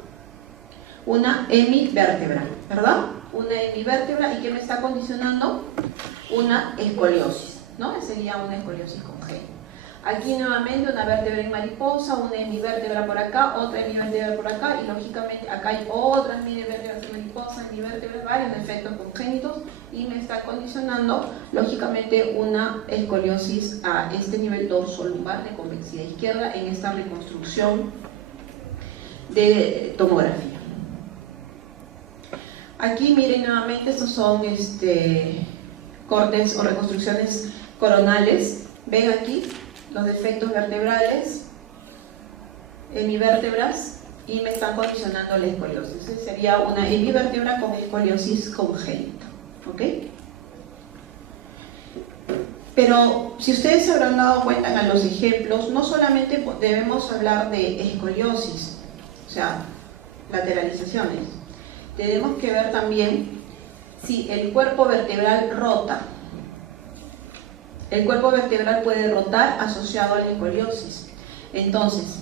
Una hemivértebra, ¿verdad? Una hemivértebra, ¿y qué me está condicionando? Una escoliosis, ¿no? Sería una escoliosis congénita. Aquí nuevamente una vértebra en mariposa, una hemivértebra por acá, otra hemivértebra por acá, y lógicamente acá hay otras hemivértebras en mariposa, hemivértebras, varios defectos congénitos, y me está condicionando lógicamente una escoliosis a este nivel dorso-lumbar de convexidad izquierda en esta reconstrucción de tomografía. Aquí miren nuevamente, estos son cortes o reconstrucciones coronales. Ven aquí los defectos vertebrales, hemivértebras, y me están condicionando la escoliosis. Entonces sería una hemivértebra con escoliosis congénita. ¿Ok? Pero si ustedes se habrán dado cuenta en los ejemplos, no solamente debemos hablar de escoliosis, o sea, lateralizaciones. Tenemos que ver también si el cuerpo vertebral rota. El cuerpo vertebral puede rotar asociado a la escoliosis. Entonces,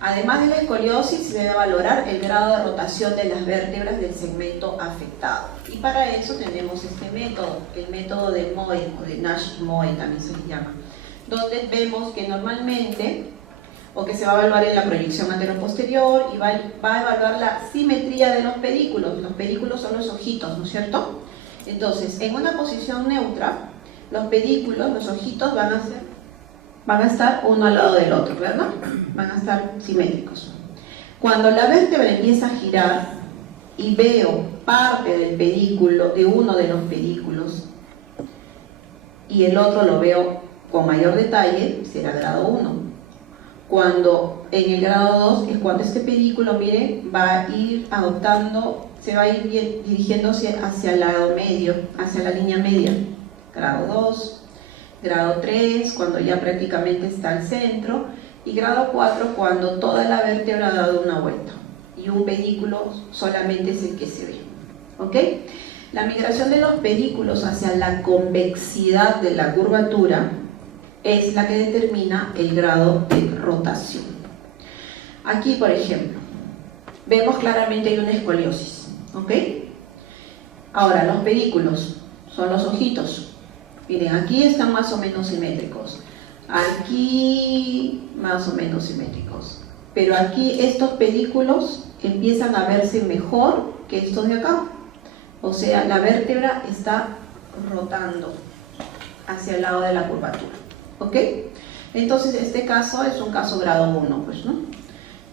además de la escoliosis, se debe valorar el grado de rotación de las vértebras del segmento afectado. Y para eso tenemos este método, el método de Moe, o de Nash-Moe también se le llama, donde vemos que normalmente, o que se va a evaluar en la proyección anteroposterior, y va a evaluar la simetría de los pedículos. Los pedículos son los ojitos, ¿no es cierto? Entonces, en una posición neutra, los pedículos, los ojitos van a estar uno al lado del otro, ¿verdad? Van a estar simétricos. Cuando la vértebra empieza a girar y veo parte del pedículo, de uno de los pedículos, y el otro lo veo con mayor detalle, será grado 1. Cuando en el grado 2 es cuando este pedículo, miren, va a ir adoptando, se va a ir dirigiéndose hacia el lado medio, hacia la línea media. Grado 2, grado 3, cuando ya prácticamente está al centro, y grado 4, cuando toda la vértebra ha dado una vuelta y un pedículo solamente es el que se ve. ¿Ok? La migración de los pedículos hacia la convexidad de la curvatura es la que determina el grado de rotación. Aquí, por ejemplo, vemos claramente hay una escoliosis. ¿Ok? Ahora, los pedículos son los ojitos. Miren, aquí están más o menos simétricos, aquí más o menos simétricos, pero aquí estos pedículos empiezan a verse mejor que estos de acá. O sea, la vértebra está rotando hacia el lado de la curvatura. ¿Ok? Entonces, este caso es un caso grado 1, pues, ¿no?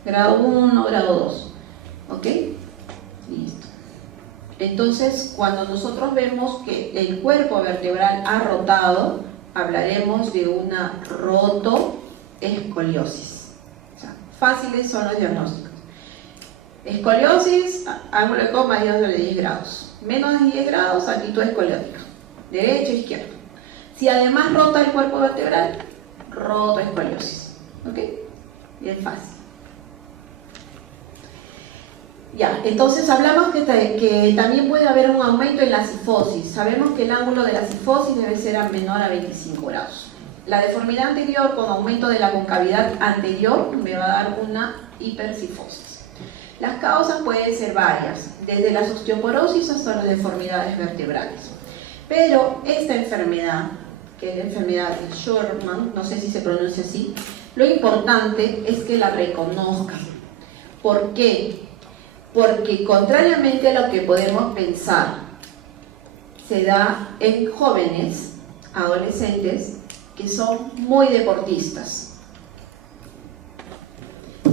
Grado 1, grado 2. ¿Ok? Listo. Entonces, cuando nosotros vemos que el cuerpo vertebral ha rotado, hablaremos de una rotoescoliosis. O sea, fáciles son los diagnósticos. Escoliosis, ángulo de coma mayor de 10 grados. Menos de 10 grados, actitud escoliótica. Derecho, izquierdo. Si además rota el cuerpo vertebral, rotoescoliosis. ¿Ok? Bien fácil. Ya, entonces hablamos que también puede haber un aumento en la cifosis. Sabemos que el ángulo de la cifosis debe ser menor a 25 grados. La deformidad anterior con aumento de la concavidad anterior me va a dar una hipercifosis. Las causas pueden ser varias, desde la osteoporosis hasta las deformidades vertebrales. Pero esta enfermedad, que es la enfermedad de Scheuermann, no sé si se pronuncia así, lo importante es que la reconozcan. ¿Por qué? Porque contrariamente a lo que podemos pensar, se da en jóvenes, adolescentes, que son muy deportistas.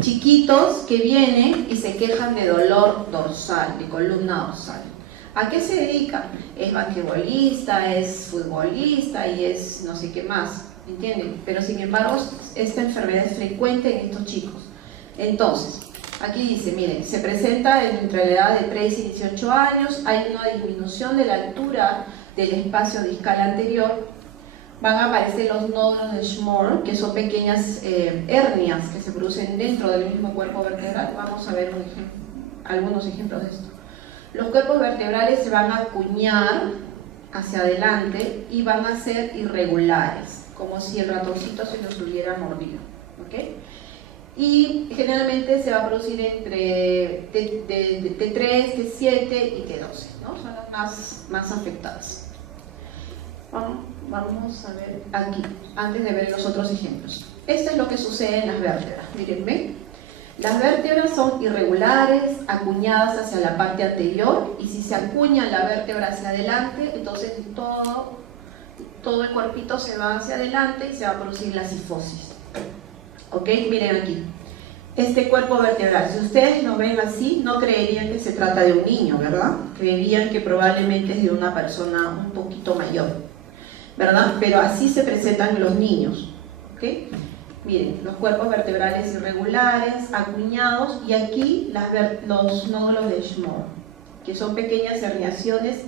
Chiquitos que vienen y se quejan de dolor dorsal, de columna dorsal. ¿A qué se dedican? Es basquetbolista, es futbolista y es no sé qué más, ¿entienden? Pero sin embargo, esta enfermedad es frecuente en estos chicos. Entonces, aquí dice, miren, se presenta entre la edad de 3 y 18 años, hay una disminución de la altura del espacio discal anterior, van a aparecer los nódulos de Schmorr, que son pequeñas hernias que se producen dentro del mismo cuerpo vertebral. Vamos a ver algunos ejemplos de esto. Los cuerpos vertebrales se van a acuñar hacia adelante y van a ser irregulares, como si el ratoncito se los hubiera mordido. ¿Okay? Y generalmente se va a producir entre T3, T7 y T12, ¿no? Son las más afectadas. Vamos a ver aquí, antes de ver los otros ejemplos. Esto es lo que sucede en las vértebras. Miren, ¿ven? Las vértebras son irregulares, acuñadas hacia la parte anterior, y si se acuña la vértebra hacia adelante, entonces todo el cuerpito se va hacia adelante y se va a producir la cifosis. ¿Ok? Miren aquí. Este cuerpo vertebral, si ustedes lo ven así, no creerían que se trata de un niño, ¿verdad? Creerían que probablemente es de una persona un poquito mayor, ¿verdad? Pero así se presentan los niños. ¿Ok? Miren, los cuerpos vertebrales irregulares, acuñados, y aquí los nódulos de Schmorr, que son pequeñas herniaciones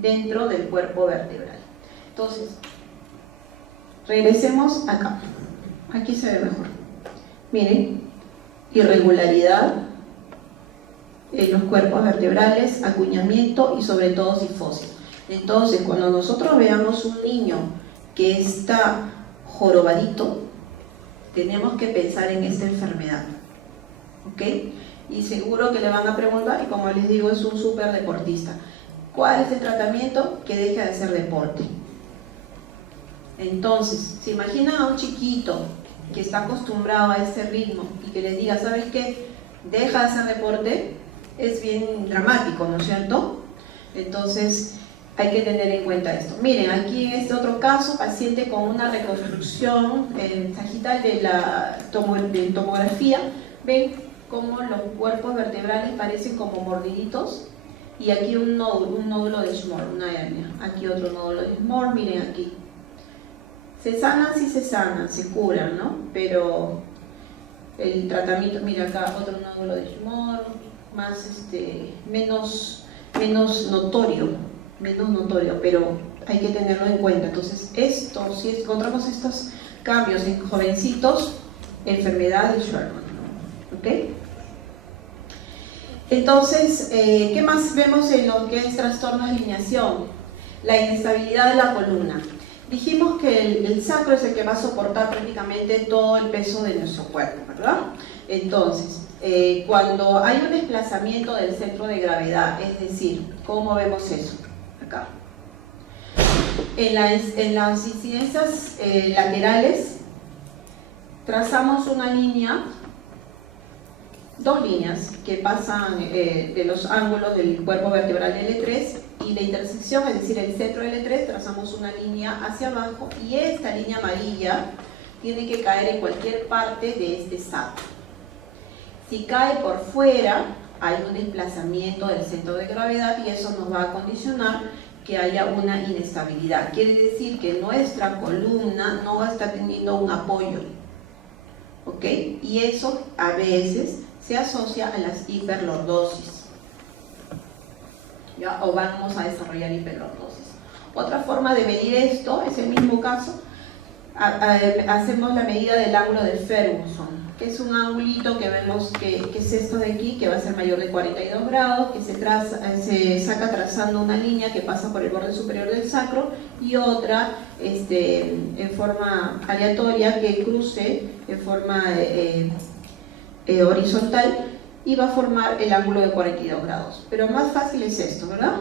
dentro del cuerpo vertebral. Entonces, regresemos acá. Aquí se ve mejor. Miren, irregularidad en los cuerpos vertebrales, acuñamiento y sobre todo cifosis. Entonces, cuando nosotros veamos un niño que está jorobadito, tenemos que pensar en esta enfermedad, ¿ok? Y seguro que le van a preguntar, y como les digo, es un súper deportista. ¿Cuál es el tratamiento? Que deje de hacer deporte. Entonces, ¿se imaginan a un chiquito que está acostumbrado a ese ritmo y que les diga, ¿sabes qué? Deja de hacer deporte? Es bien dramático, ¿no es cierto? Entonces, hay que tener en cuenta esto. Miren, aquí en este otro caso, paciente con una reconstrucción sagital de la tomografía, ven cómo los cuerpos vertebrales parecen como mordiditos, y aquí un nódulo de Schmorr, una hernia. Aquí otro nódulo de Schmorr, miren aquí. Se sanan, sí se sanan, se curan, ¿no? Pero el tratamiento, mira acá otro nódulo de Schmorr, menos notorio, pero hay que tenerlo en cuenta. Entonces, si encontramos estos cambios en jovencitos, enfermedad de Scheuermann, ¿ok? Entonces, ¿qué más vemos en lo que es trastorno de alineación? La inestabilidad de la columna. Dijimos que el sacro es el que va a soportar prácticamente todo el peso de nuestro cuerpo, ¿verdad? Entonces, cuando hay un desplazamiento del centro de gravedad, es decir, ¿cómo vemos eso? Acá. En las incidencias laterales, trazamos una línea, dos líneas que pasan de los ángulos del cuerpo vertebral L3 y la intersección, es decir, el centro L3, trazamos una línea hacia abajo, y esta línea amarilla tiene que caer en cualquier parte de este sacro. Si cae por fuera, hay un desplazamiento del centro de gravedad y eso nos va a condicionar que haya una inestabilidad. Quiere decir que nuestra columna no está teniendo un apoyo, ¿ok? Y eso a veces se asocia a las hiperlordosis, ¿ya? O vamos a desarrollar hiperlordosis. Otra forma de medir esto es el mismo caso. Hacemos la medida del ángulo del Ferguson, que es un angulito que vemos que es esto de aquí, que va a ser mayor de 42 grados, que se saca trazando una línea que pasa por el borde superior del sacro y otra en forma aleatoria que cruce en forma horizontal y va a formar el ángulo de 42 grados. Pero más fácil es esto, ¿verdad?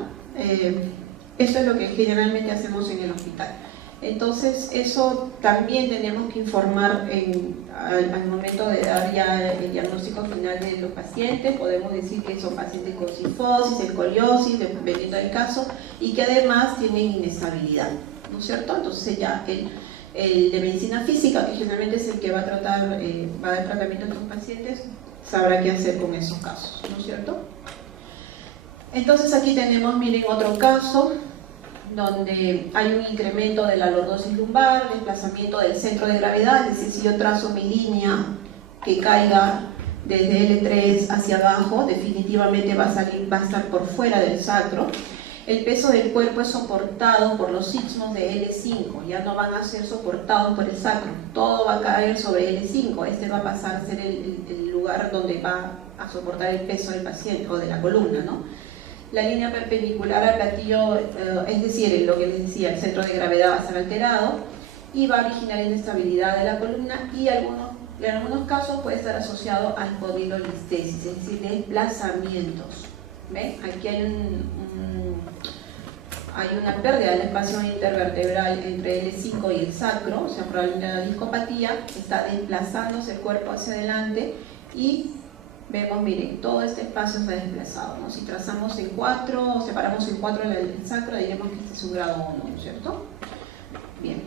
Esto es lo que generalmente hacemos en el hospital. Entonces eso también tenemos que informar al momento de dar ya el diagnóstico final de los pacientes. Podemos decir que son pacientes con cifosis, escoliosis, dependiendo del caso, y que además tienen inestabilidad, ¿no es cierto? Entonces ya el de medicina física, que generalmente es el que va a dar tratamiento a estos pacientes, sabrá qué hacer con esos casos, ¿no es cierto? Entonces aquí tenemos, miren, otro caso donde hay un incremento de la lordosis lumbar, desplazamiento del centro de gravedad, es decir, si yo trazo mi línea que caiga desde L3 hacia abajo, definitivamente va a estar por fuera del sacro. El peso del cuerpo es soportado por los istmos de L5, ya no van a ser soportados por el sacro, todo va a caer sobre L5, este va a pasar a ser el lugar donde va a soportar el peso del paciente o de la columna, ¿no? La línea perpendicular al platillo, es decir, lo que les decía, el centro de gravedad va a estar alterado y va a originar inestabilidad de la columna y en algunos casos puede estar asociado a espondilolistesis, es decir, desplazamientos. ¿Ven? Aquí hay una pérdida del espacio intervertebral entre L5 y el sacro, o sea, probablemente una discopatía, está desplazándose el cuerpo hacia adelante y vemos, miren, todo este espacio se ha desplazado, ¿no? Si trazamos en 4 o separamos en 4 el sacro, diríamos que este es un grado 1, ¿no es cierto? Bien.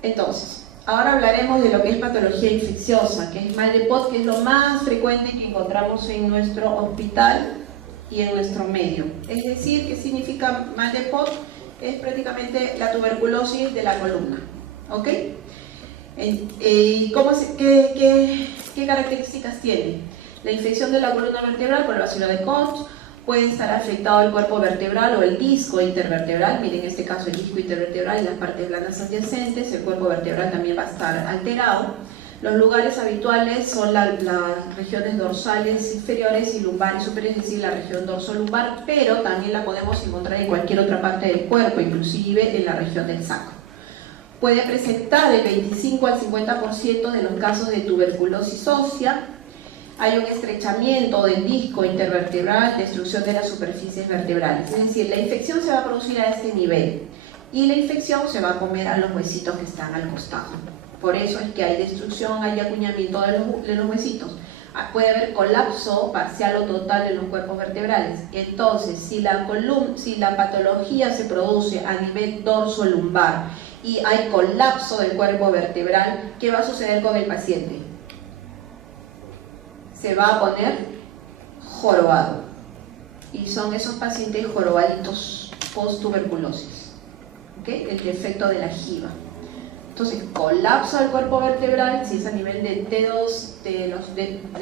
Entonces, ahora hablaremos de lo que es patología infecciosa, que es mal de Pot, que es lo más frecuente que encontramos en nuestro hospital y en nuestro medio. Es decir, ¿qué significa mal de Pot? Es prácticamente la tuberculosis de la columna, ¿ok? ¿Qué características tiene? La infección de la columna vertebral por el bacilo de Koch, puede estar afectado el cuerpo vertebral o el disco intervertebral, miren en este caso el disco intervertebral y las partes blandas adyacentes, el cuerpo vertebral también va a estar alterado. Los lugares habituales son las regiones dorsales inferiores y lumbares superiores, es decir, la región dorsolumbar, pero también la podemos encontrar en cualquier otra parte del cuerpo, inclusive en la región del sacro. Puede presentar el 25 al 50% de los casos de tuberculosis ósea. Hay un estrechamiento del disco intervertebral, destrucción de las superficies vertebrales. Es decir, la infección se va a producir a este nivel y la infección se va a comer a los huesitos que están al costado. Por eso es que hay destrucción, hay acuñamiento de los huesitos. Puede haber colapso parcial o total de los cuerpos vertebrales. Entonces, si la patología se produce a nivel dorso-lumbar y hay colapso del cuerpo vertebral, ¿qué va a suceder con el paciente? Se va a poner jorobado. Y son esos pacientes jorobaditos post-tuberculosis, ¿okay? El defecto de la jiba. Entonces, colapso del cuerpo vertebral, si es a nivel de dedos de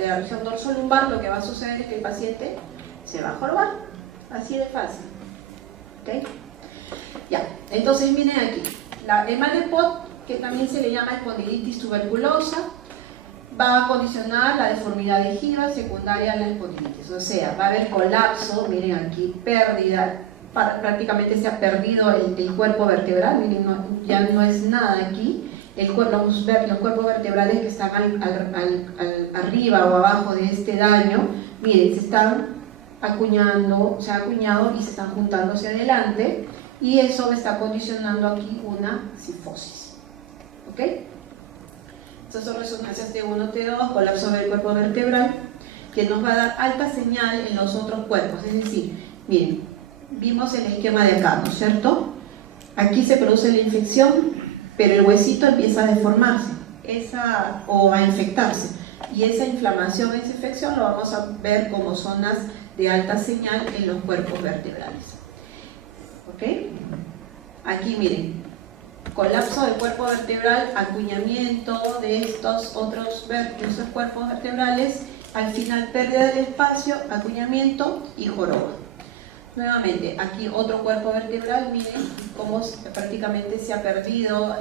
la región dorsolumbar, lo que va a suceder es que el paciente se va a jorobar. Así de fácil. ¿Okay? Ya, entonces miren aquí. El mal de Pot, que también se le llama espondilitis tuberculosa, va a condicionar la deformidad de jiba secundaria a la espondilitis. O sea, va a haber colapso, miren aquí, pérdida, prácticamente se ha perdido el cuerpo vertebral, miren, ya no es nada aquí. Los cuerpos vertebrales que están arriba o abajo de este daño, miren, se han acuñado y se están juntando hacia adelante. Y eso está condicionando aquí una cifosis. ¿Ok? Estas son resonancias T1, T2, colapso del cuerpo vertebral, que nos va a dar alta señal en los otros cuerpos. Es decir, miren, vimos el esquema de acá, ¿no es cierto? Aquí se produce la infección, pero el huesito empieza a deformarse o a infectarse. Y esa inflamación, esa infección, lo vamos a ver como zonas de alta señal en los cuerpos vertebrales. ¿Ok? Aquí miren, colapso del cuerpo vertebral, acuñamiento de estos cuerpos vertebrales, al final pérdida del espacio, acuñamiento y joroba. Nuevamente, aquí otro cuerpo vertebral, miren cómo prácticamente se ha perdido,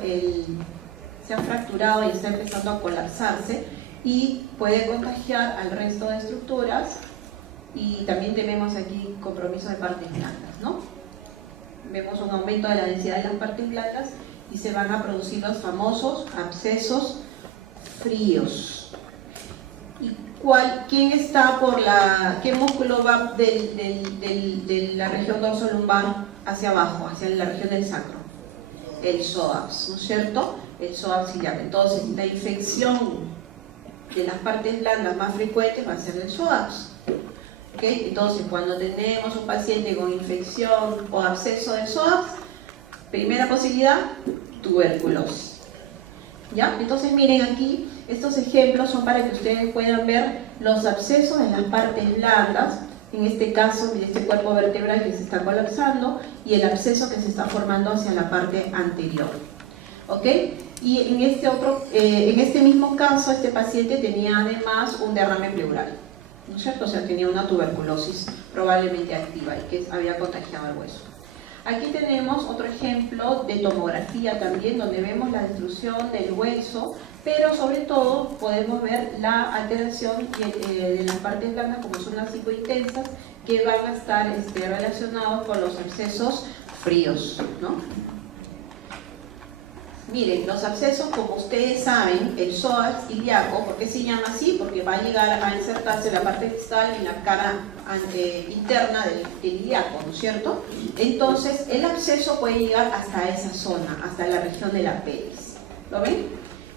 se ha fracturado y está empezando a colapsarse y puede contagiar al resto de estructuras, y también tenemos aquí compromiso de partes blandas, ¿no? Vemos un aumento de la densidad de las partes blandas y se van a producir los famosos abscesos fríos. ¿Y quién está qué músculo va de la región dorsolumbar hacia abajo, hacia la región del sacro? El psoas, ¿no es cierto? El psoas iliaco. Entonces, la infección de las partes blandas más frecuentes va a ser el psoas. ¿Okay? Entonces, cuando tenemos un paciente con infección o absceso de psoas, primera posibilidad, tuberculosis. ¿Ya? Entonces, miren aquí, estos ejemplos son para que ustedes puedan ver los abscesos en las partes blandas, en este caso, de este cuerpo vertebral que se está colapsando, y el absceso que se está formando hacia la parte anterior. ¿Ok? Y en este mismo caso, este paciente tenía además un derrame pleural, ¿no es cierto? O sea, tenía una tuberculosis probablemente activa y que había contagiado el hueso. Aquí tenemos otro ejemplo de tomografía también, donde vemos la destrucción del hueso, pero sobre todo podemos ver la alteración de las partes blandas, como son las hipointensas, que van a estar relacionados con los abscesos fríos, ¿no? Miren, los abscesos, como ustedes saben, el psoas ilíaco, ¿por qué se llama así? Porque va a llegar a insertarse en la parte distal, en la cara interna del ilíaco, ¿no es cierto? Entonces, el absceso puede llegar hasta esa zona, hasta la región de la pelvis. ¿Lo ven?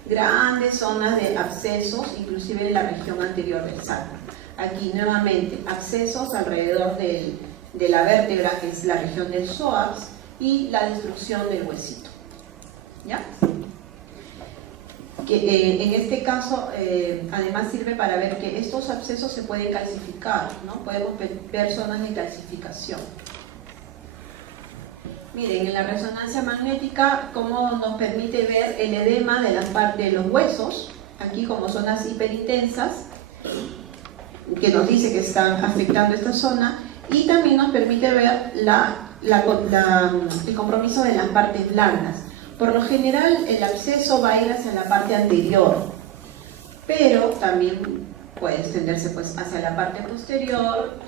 Grandes zonas de abscesos, inclusive en la región anterior del sacro. Aquí, nuevamente, abscesos alrededor de la vértebra, que es la región del psoas, y la destrucción del huesito. ¿Ya? Que en este caso además sirve para ver que estos abscesos se pueden calcificar, ¿no? Podemos ver zonas de calcificación. Miren, en la resonancia magnética, cómo nos permite ver el edema de la parte de los huesos, aquí como zonas hiperintensas, que nos dice que están afectando esta zona, y también nos permite ver el compromiso de las partes blandas. Por lo general, el absceso va a ir hacia la parte anterior, pero también puede extenderse pues, hacia la parte posterior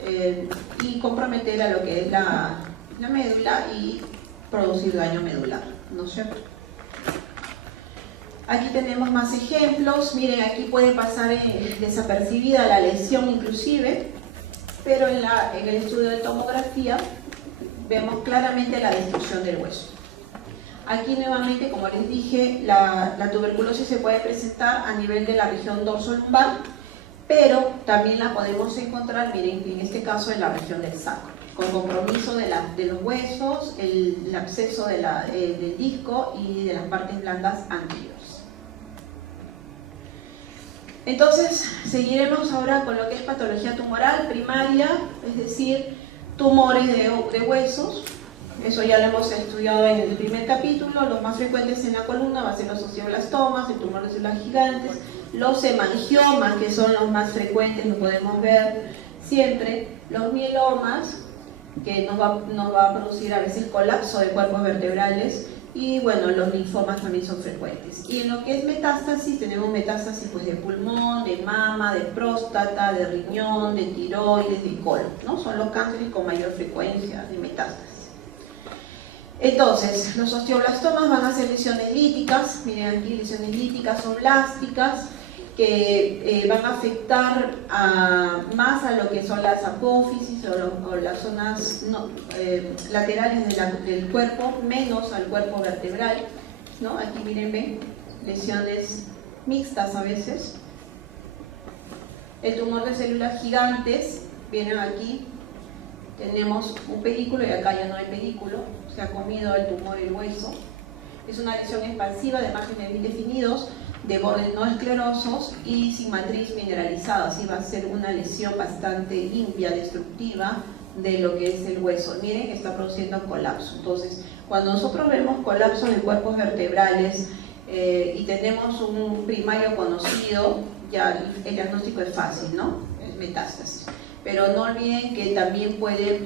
y comprometer a lo que es la médula y producir daño medular, ¿no es cierto? Aquí tenemos más ejemplos. Miren, aquí puede pasar desapercibida la lesión inclusive, pero en el estudio de tomografía vemos claramente la destrucción del hueso. Aquí nuevamente, como les dije, la tuberculosis se puede presentar a nivel de la región dorsolumbar, pero también la podemos encontrar, miren, en este caso en la región del sacro, con compromiso de los huesos, el absceso del disco y de las partes blandas anteriores. Entonces, seguiremos ahora con lo que es patología tumoral primaria, es decir, tumores de huesos. Eso ya lo hemos estudiado en el primer capítulo. Los más frecuentes en la columna van a ser los osteoblastomas, el tumor de células gigantes, los hemangiomas, que son los más frecuentes, lo podemos ver siempre, los mielomas, que nos va a producir a veces colapso de cuerpos vertebrales, y bueno, los linfomas también son frecuentes. Y en lo que es metástasis, tenemos metástasis pues, de pulmón, de mama, de próstata, de riñón, de tiroides, de colon, ¿no? Son los cánceres con mayor frecuencia de metástasis. Entonces, los osteoblastomas van a ser lesiones líticas. Miren aquí, lesiones líticas o blásticas, que van a afectar más a lo que son las apófisis o las zonas laterales del cuerpo, menos al cuerpo vertebral, ¿no? Aquí miren, ven, lesiones mixtas a veces. El tumor de células gigantes, vienen aquí, tenemos un pedículo y acá ya no hay pedículo, se ha comido el tumor el hueso. Es una lesión expansiva de márgenes bien definidos, de bordes no esclerosos y sin matriz mineralizada. Así va a ser una lesión bastante limpia, destructiva de lo que es el hueso. Miren, está produciendo colapso. Entonces, cuando nosotros vemos colapso de cuerpos vertebrales y tenemos un primario conocido, ya el diagnóstico es fácil, ¿no? Es metástasis. Pero no olviden que también puede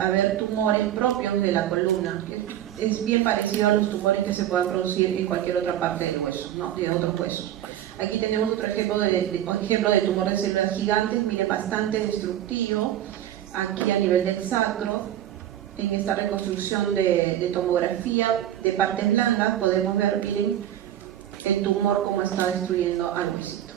haber tumores propios de la columna, que es bien parecido a los tumores que se pueden producir en cualquier otra parte del hueso, ¿no? De otros huesos. Aquí tenemos otro ejemplo de tumor de células gigantes, miren, bastante destructivo, aquí a nivel del sacro. En esta reconstrucción de tomografía de partes blandas podemos ver, miren, el tumor cómo está destruyendo al huesito.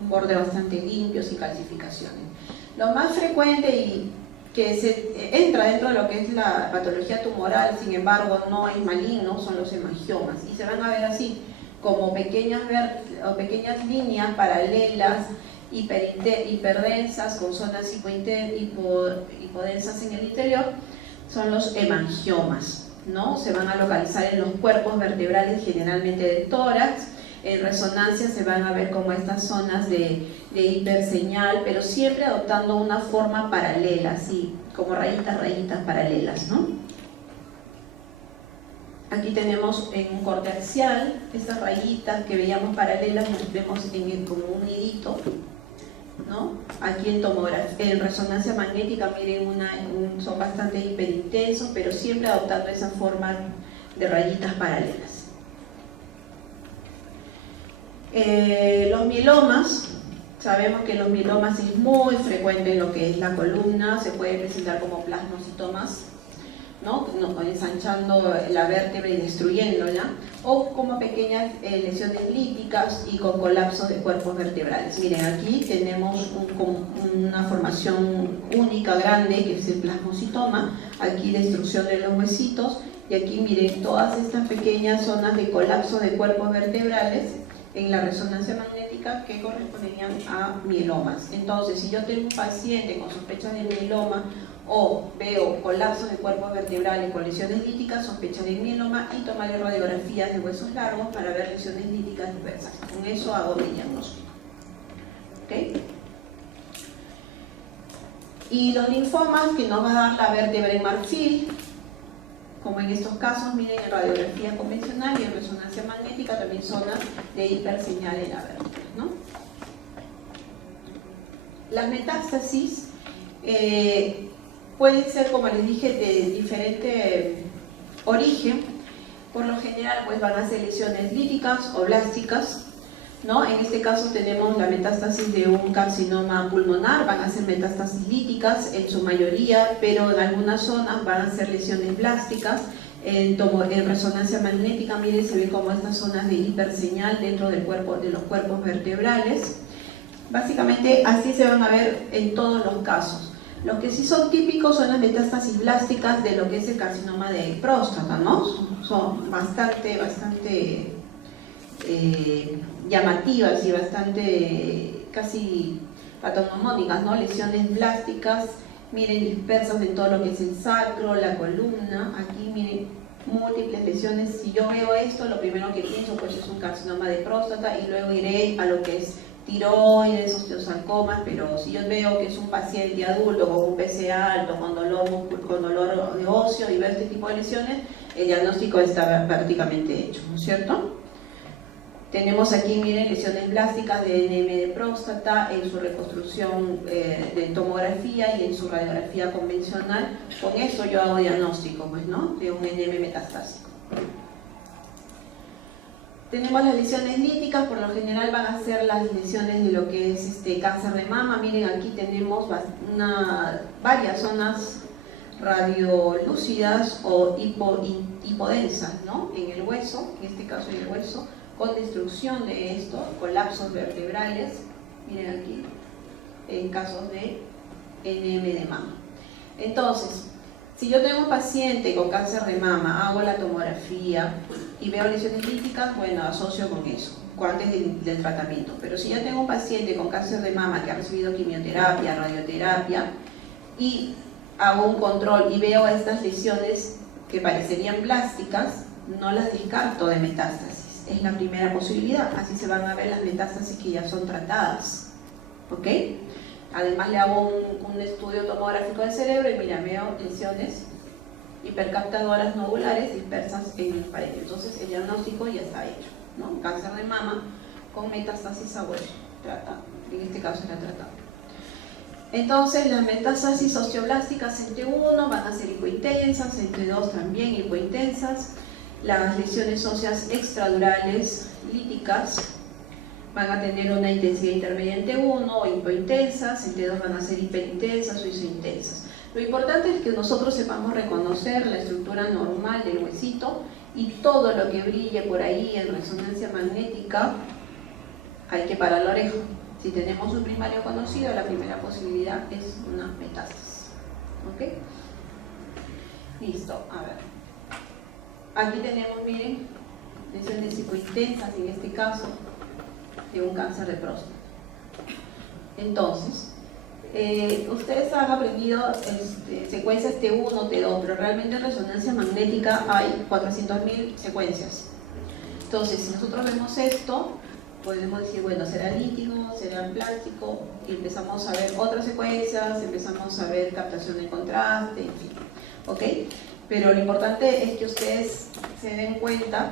Un borde bastante limpio, sin calcificaciones. Lo más frecuente y que se entra dentro de lo que es la patología tumoral, sin embargo no es maligno, son los hemangiomas. Y se van a ver así, como pequeñas líneas paralelas, hiperdensas, con zonas hipodensas en el interior, son los hemangiomas, ¿no? Se van a localizar en los cuerpos vertebrales, generalmente del tórax. En resonancia se van a ver como estas zonas de hiperseñal, pero siempre adoptando una forma paralela, así como rayitas paralelas, ¿no? Aquí tenemos en un corte axial estas rayitas que veíamos paralelas, las vemos como un nidito, ¿no? Aquí en resonancia magnética, miren, son bastante hiperintensos, pero siempre adoptando esa forma de rayitas paralelas. Los mielomas, sabemos que los mielomas es muy frecuente en lo que es la columna, se puede presentar como plasmocitomas, ¿no? Ensanchando la vértebra y destruyéndola, o como pequeñas lesiones líticas y con colapso de cuerpos vertebrales. Miren, aquí tenemos una formación única, grande, que es el plasmocitoma, aquí destrucción de los huesitos, y aquí miren todas estas pequeñas zonas de colapso de cuerpos vertebrales en la resonancia magnética que corresponderían a mielomas. Entonces, si yo tengo un paciente con sospecha de mieloma o veo colapso de cuerpos vertebrales con lesiones líticas, sospecha de mieloma y tomaré radiografías de huesos largos para ver lesiones líticas diversas. Con eso hago mi diagnóstico. ¿Okay? Y los linfomas que nos va a dar la vértebra en marfil, como en estos casos, miren, en radiografía convencional y en resonancia magnética también zonas de hiperseñal en la vértebra, ¿no? Las metástasis pueden ser, como les dije, de diferente origen. Por lo general, pues van a ser lesiones líticas o blásticas, ¿no? En este caso tenemos la metástasis de un carcinoma pulmonar, van a ser metástasis líticas en su mayoría, pero en algunas zonas van a ser lesiones blásticas. En resonancia magnética, miren, se ve como estas zonas de hiperseñal dentro del cuerpo, de los cuerpos vertebrales. Básicamente así se van a ver en todos los casos. Los que sí son típicos son las metástasis blásticas de lo que es el carcinoma de próstata, ¿no? Son bastante llamativas y bastante casi patognomónicas, ¿no? Lesiones blásticas, miren, dispersas en todo lo que es el sacro, la columna. Aquí miren, múltiples lesiones. Si yo veo esto, lo primero que pienso pues es un carcinoma de próstata, y luego iré a lo que es tiroides, osteosarcomas. Pero si yo veo que es un paciente adulto con un PSA alto, con dolor de óseo, y veo este tipo de lesiones, el diagnóstico está prácticamente hecho, ¿no es cierto? Tenemos aquí, miren, lesiones blásticas de NM de próstata en su reconstrucción de tomografía y en su radiografía convencional. Con eso yo hago diagnóstico, pues, ¿no? De un NM metastásico. Tenemos las lesiones líticas, por lo general van a ser las lesiones de lo que es cáncer de mama. Miren, aquí tenemos varias zonas radiolúcidas o hipodensas, ¿no? En el hueso, en este caso en el hueso, con destrucción de esto, colapsos vertebrales, miren aquí, en casos de NM de mama. Entonces, si yo tengo un paciente con cáncer de mama, hago la tomografía y veo lesiones líticas, bueno, asocio con eso, antes del tratamiento. Pero si yo tengo un paciente con cáncer de mama que ha recibido quimioterapia, radioterapia, y hago un control y veo estas lesiones que parecerían blásticas, no las descarto de metástasis. es la primera posibilidad, así se van a ver las metástasis que ya son tratadas, ¿ok? Además le hago un estudio tomográfico del cerebro y mira, veo lesiones hipercaptadoras nodulares dispersas en el pared. Entonces el diagnóstico ya está hecho, ¿no? Cáncer de mama con metástasis a hueso, tratado. En este caso era tratado. Entonces las metástasis osteoblásticas en T1 van a ser hipointensas, en T2 también hipointensas. Las lesiones óseas extradurales líticas van a tener una intensidad intermedia en T1 o hipointensas, en T2 van a ser hiperintensas o isointensas. Lo importante es que nosotros sepamos reconocer la estructura normal del huesito y todo lo que brille por ahí en resonancia magnética hay que parar la oreja. Si tenemos un primario conocido, la primera posibilidad es una metástasis. ¿Ok? Listo, a ver. Aquí tenemos, miren, lesiones hipointensas en este caso de un cáncer de próstata. Entonces, ustedes han aprendido secuencias T1, T2, pero realmente en resonancia magnética hay 400.000 secuencias. Entonces, si nosotros vemos esto, podemos decir, bueno, será lítico, será plástico, y empezamos a ver otras secuencias, empezamos a ver captación de contraste, en fin, ¿ok? Pero lo importante es que ustedes se den cuenta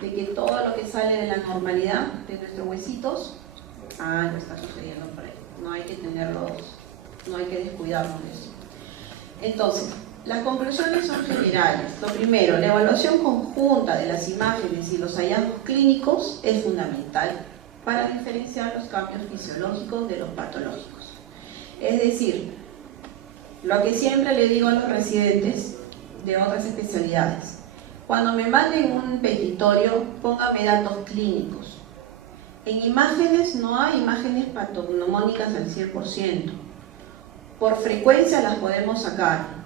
de que todo lo que sale de la normalidad de nuestros huesitos, no está sucediendo por ahí. No hay que tenerlos, no hay que descuidarnos de eso. Entonces, las conclusiones son generales. Lo primero, la evaluación conjunta de las imágenes y los hallazgos clínicos es fundamental para diferenciar los cambios fisiológicos de los patológicos. Es decir, lo que siempre le digo a los residentes de otras especialidades, cuando me manden un petitorio, póngame datos clínicos. En imágenes no hay imágenes patognomónicas al 100%. Por frecuencia las podemos sacar,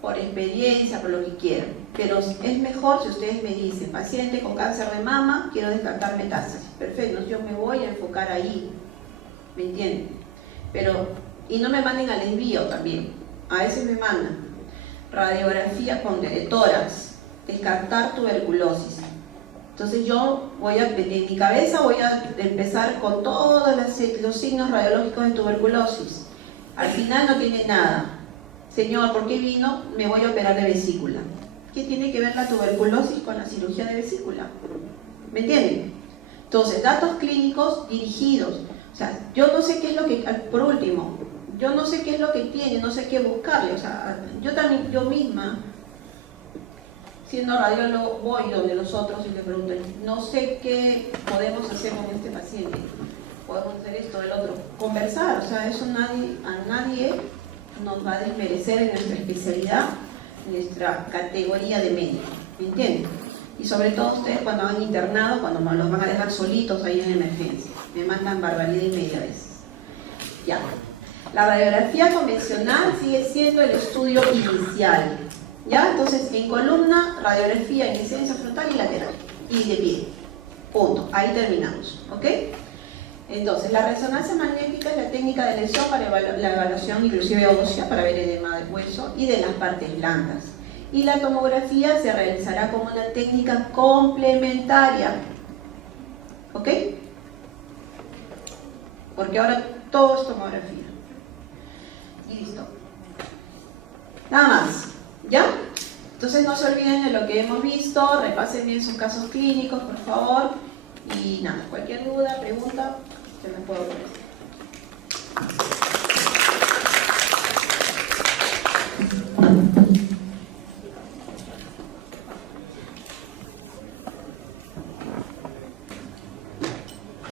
por experiencia, por lo que quieran. Pero es mejor si ustedes me dicen, paciente con cáncer de mama, quiero descartar metástasis. Perfecto, yo me voy a enfocar ahí. ¿Me entienden? Pero, y no me manden al desvío también. A veces me mandan radiografía con tórax, descartar tuberculosis. Entonces yo en mi cabeza voy a empezar con todos los signos radiológicos de tuberculosis. Al final no tiene nada. Señor, ¿por qué vino? Me voy a operar de vesícula. ¿Qué tiene que ver la tuberculosis con la cirugía de vesícula? ¿Me entienden? Entonces, datos clínicos dirigidos. O sea, yo no sé qué es lo que, por último, yo no sé qué es lo que tiene, no sé qué buscarle. O sea, yo misma, siendo radiólogo, voy donde los otros y le pregunto, no sé qué podemos hacer con este paciente. Podemos hacer esto, el otro. Conversar, o sea, eso a nadie nos va a desmerecer en nuestra especialidad, en nuestra categoría de médico. ¿Me entienden? Y sobre todo ustedes cuando han internado, cuando nos los van a dejar solitos ahí en emergencia. Me mandan barbaridad y media veces. Ya. La radiografía convencional sigue siendo el estudio inicial. ¿Ya? Entonces, en columna, radiografía en incidencia frontal y lateral. Y de pie. Punto. Ahí terminamos. ¿Ok? Entonces, la resonancia magnética es la técnica de lesión para la evaluación inclusive ósea, para ver edema del hueso y de las partes blandas. Y la tomografía se realizará como una técnica complementaria. ¿Ok? Porque ahora todo es tomografía. Y listo. Nada más. ¿Ya? Entonces no se olviden de lo que hemos visto, repasen bien sus casos clínicos, por favor. Y nada, cualquier duda, pregunta, se me puede ofrecer.